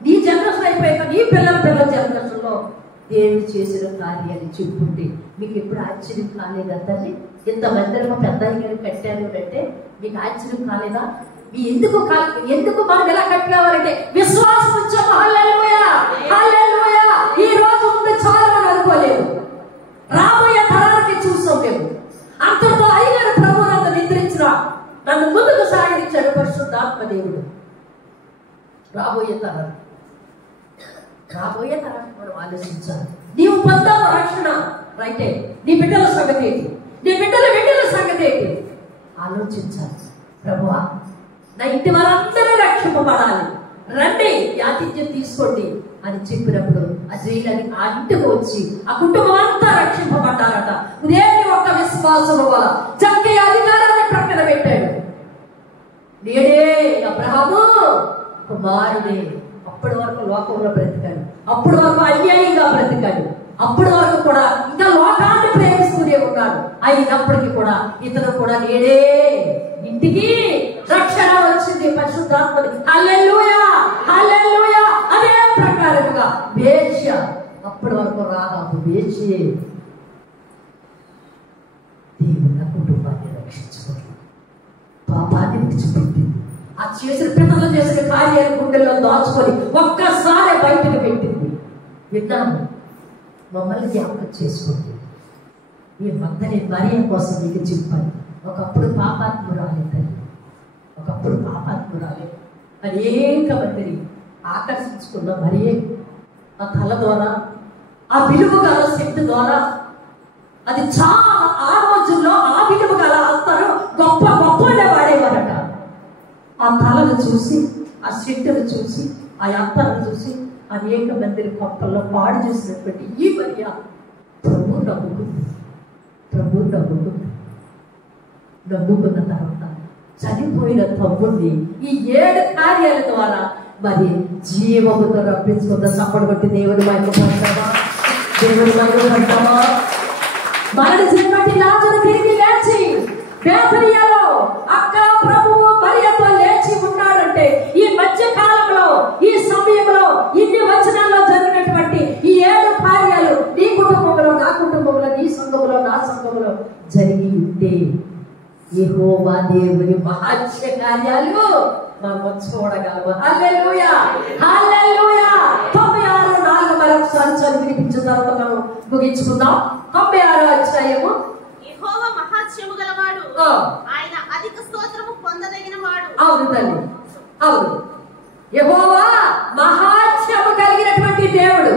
నీ జనరేషన్ అయిపోయాక నీ పిల్లల జనరేషన్లో దేవుడు చేసిన కార్యాలు చెప్పుంటే మీకు ఎప్పుడు ఆశ్చర్యం కాలేదా తల్లి? ఇంతమందిలో పెద్ద గారు కట్టారు అంటే మీకు ఆశ్చర్యం కాలేదా? ఎందుకు మనం ఎలా కట్టామంటే విశ్వాసం వచ్చాము. హల్లెలూయా, హల్లెలూయా. ఈ రోజు ముందు చాలా అని అనుకోలేదు, రాబోయే తరానికి చూసాం మేము. అంతతో అయ్యారు ప్రభు నన్ను నిద్రించిన నన్ను ముందుకు సాగించాడు పరిశుద్ధాత్మ దేవుడు. రాబోయే తరానికి మనం ఆలోచించాలి. నీవు పొందావు రక్షణ, రైటే. నీ బిడ్డల సంగతి ఏంటి? నీ బిడ్డల సంగతి ఏంటి? ఆలోచించాలి. ప్రభువా, నా ఇంటి వారందరూ రక్షింపబడాలి, రండి యాతిథ్యం తీసుకోండి అని చెప్పినప్పుడు ఆ జైలని ఆ ఇంటికి వచ్చి ఆ కుటుంబం అంతా రక్షింపబడ్డారట. దేవుని ఒక్క విశ్వాసము వల్ల చక్కటి అధికారాన్ని ప్రక్కన పెట్టాడు. నేడే అబ్రహాము కుమారుడే. అప్పటి వరకు లోకంలో బ్రతికాడు, అప్పటి వరకు అన్యాయంగా బ్రతికాడు, అప్పటి వరకు కూడా ఇంకా లోకాన్ని ప్రేమిస్తూనే ఉన్నాడు. అయినప్పటికీ కూడా ఇతను కూడా నేడే ఇంటికి రక్షణ వచ్చింది పరిశుద్ధాత్మని. హల్లెలూయా, హల్లెలూయా. అదే ప్రకారముగా వేశ్య అప్పటి వరకు రాహాబు వేశ్యే. దేవుని కుటుంబాన్ని రక్షించుకుంది, పాపాన్ని విడిచిపెట్టింది. ఆ చేసిన పిల్లలు చేసిన కార్యాలు గుండెల్లో దాచుకొని ఒక్కసారి బయటకు పెట్టింది. విన్నాను, మమ్మల్ని జ్ఞాపకం చేసుకోండి. ఈ మద్దరి మరియ కోసం మీకు చెప్పాలి. ఒకప్పుడు పాపాత్మురాలే తల్లి, ఒకప్పుడు పాపాత్మురాలే. అనేక మందిని ఆకర్షించుకున్న మరియే ఆ తల ద్వారా, ఆ విలువ గల శక్తి ద్వారా, అది చాలా ఆ రోజుల్లో ఆ విలువ గల అంతరు గొప్ప వాడేవారట. ఆ తలను చూసి, ఆ శక్తిని చూసి, ఆ అంతలను చూసి అనేక మందిని గొప్పల్లో పాడు చేసినటువంటి ఈ మరియ ప్రభు నమ్ముకున్న తర్వాత చనిపోయిన తమ్ముడిని ఈ 7 కార్యాల ద్వారా మరి జీవముతో రప్పించుకున్న చప్పడు కొట్టి దేవుని మైపడతామా? మరణించినటువంటి లాజరు తిరిగి లేచి బేతనియలో అక్క ప్రభువు మరియతో లేచి ఉన్నాడంటే ఈ మధ్య కాలంలో, ఈ సమయంలో, ఇన్ని వచనాల్లో జరిగినటువంటి ఈ 7 కార్యాలు నీ కుటుంబంలో, నా కుటుంబంలో, నీ సంఘంలో, నా సంఘంలో జరిగి ఉంటే యెహోవా దేవుని మహాత్య కార్యాలు మనం చూడగలము. హల్లెలూయా, హల్లెలూయా. 96:4 మరొకసారి చదివి వినిపించిన తర్వాత మనం ముగించుకుందాం. 96వ అధ్యాయము. యెహోవా మహాత్యము గలవాడు, ఆయన అధిక స్తోత్రము పొందదగిన వాడు. అవును తల్లి, అవును. యెహోవా మహాత్యము కలిగినటువంటి దేవుడు,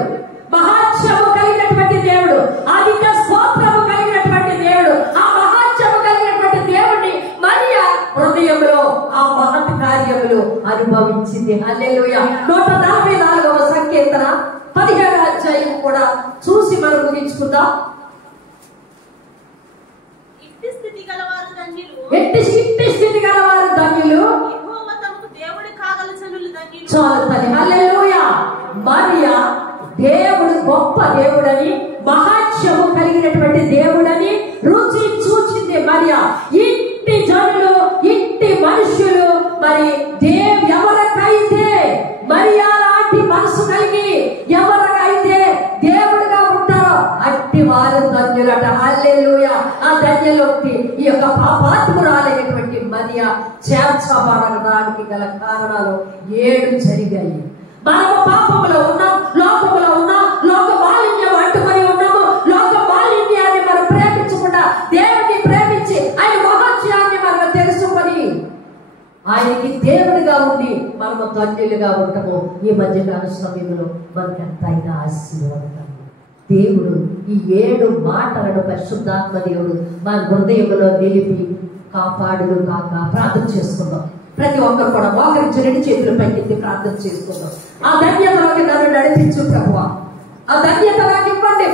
మహాత్యము కలిగినటువంటి దేవుడు, అధిక స్తోత్రము కలిగినటువంటి దేవుడు. ఆ మహాత్యము కలిగినటువంటి దేవుడిని మరియా హృదయంలో ఆ మహత్ కార్యములు అనుభవించింది. హల్లెలూయా. 144వ సంకీర్తన 17వ అధ్యాయం కూడా చూసి మనం ముగించుకుందాం. ఇట్టి స్థితి గలవారు ధన్యులు, యెహోవా తమకు దేవుడు కాగల జనులు ధన్యులు. చాలు తల్లి, హల్లెలూయా. మరియా దేవుడు గొప్ప దేవుడని, మహాత్యము కలిగినటువంటి దేవుడని రుచి చూచింది మరియా. ఇంటి జనులు, ఇంటి మనుషులు మరి ఎవరికైతే మరియా లాంటి మనసు కలిగి ఎవరికైతే దేవుడిగా ఉంటారో అట్టి వారు ధన్యులట. హల్లెలూయా. ఆ ధన్యులోకి ఈ యొక్క పాపాత్మురాలైనటువంటి మరియా చేర్చబడడానికి గల కారణాలు 7 జరిగాయి. మనము పాపములో ఉన్నాం, లోకములో ఉన్నాం, లోక మాలిన్యం అంటుకొని ఉన్నాము. లోక మాలిన్యాన్ని మనం ప్రేమించకుండా దేవుడిని ప్రేమించి ఆయన మహత్యాన్ని మనం తెలుసుకొని ఆయనకి దేవుడిగా ఉండి మనము ధన్యులుగా ఉంటాము. ఈ మధ్యకాల సమయంలో మనకి ఎంతైనా ఆశీర్వాదం. దేవుడు ఈ 7 మాటలను పరిశుద్ధాత్మ దేవుడు మన హృదయంలో నిలిపి కాపాడును కాక. ప్రార్థన చేసుకుందాం. ప్రతి ఒక్కరు కూడా మోకరించి 2 చేతులు పైకెత్తి ప్రార్థన చేసుకుందాం. ఆ ధన్యతలోకి నన్ను నడిపించు ప్రభువా, ఆ ధన్యత నాకు ఇవ్వండి.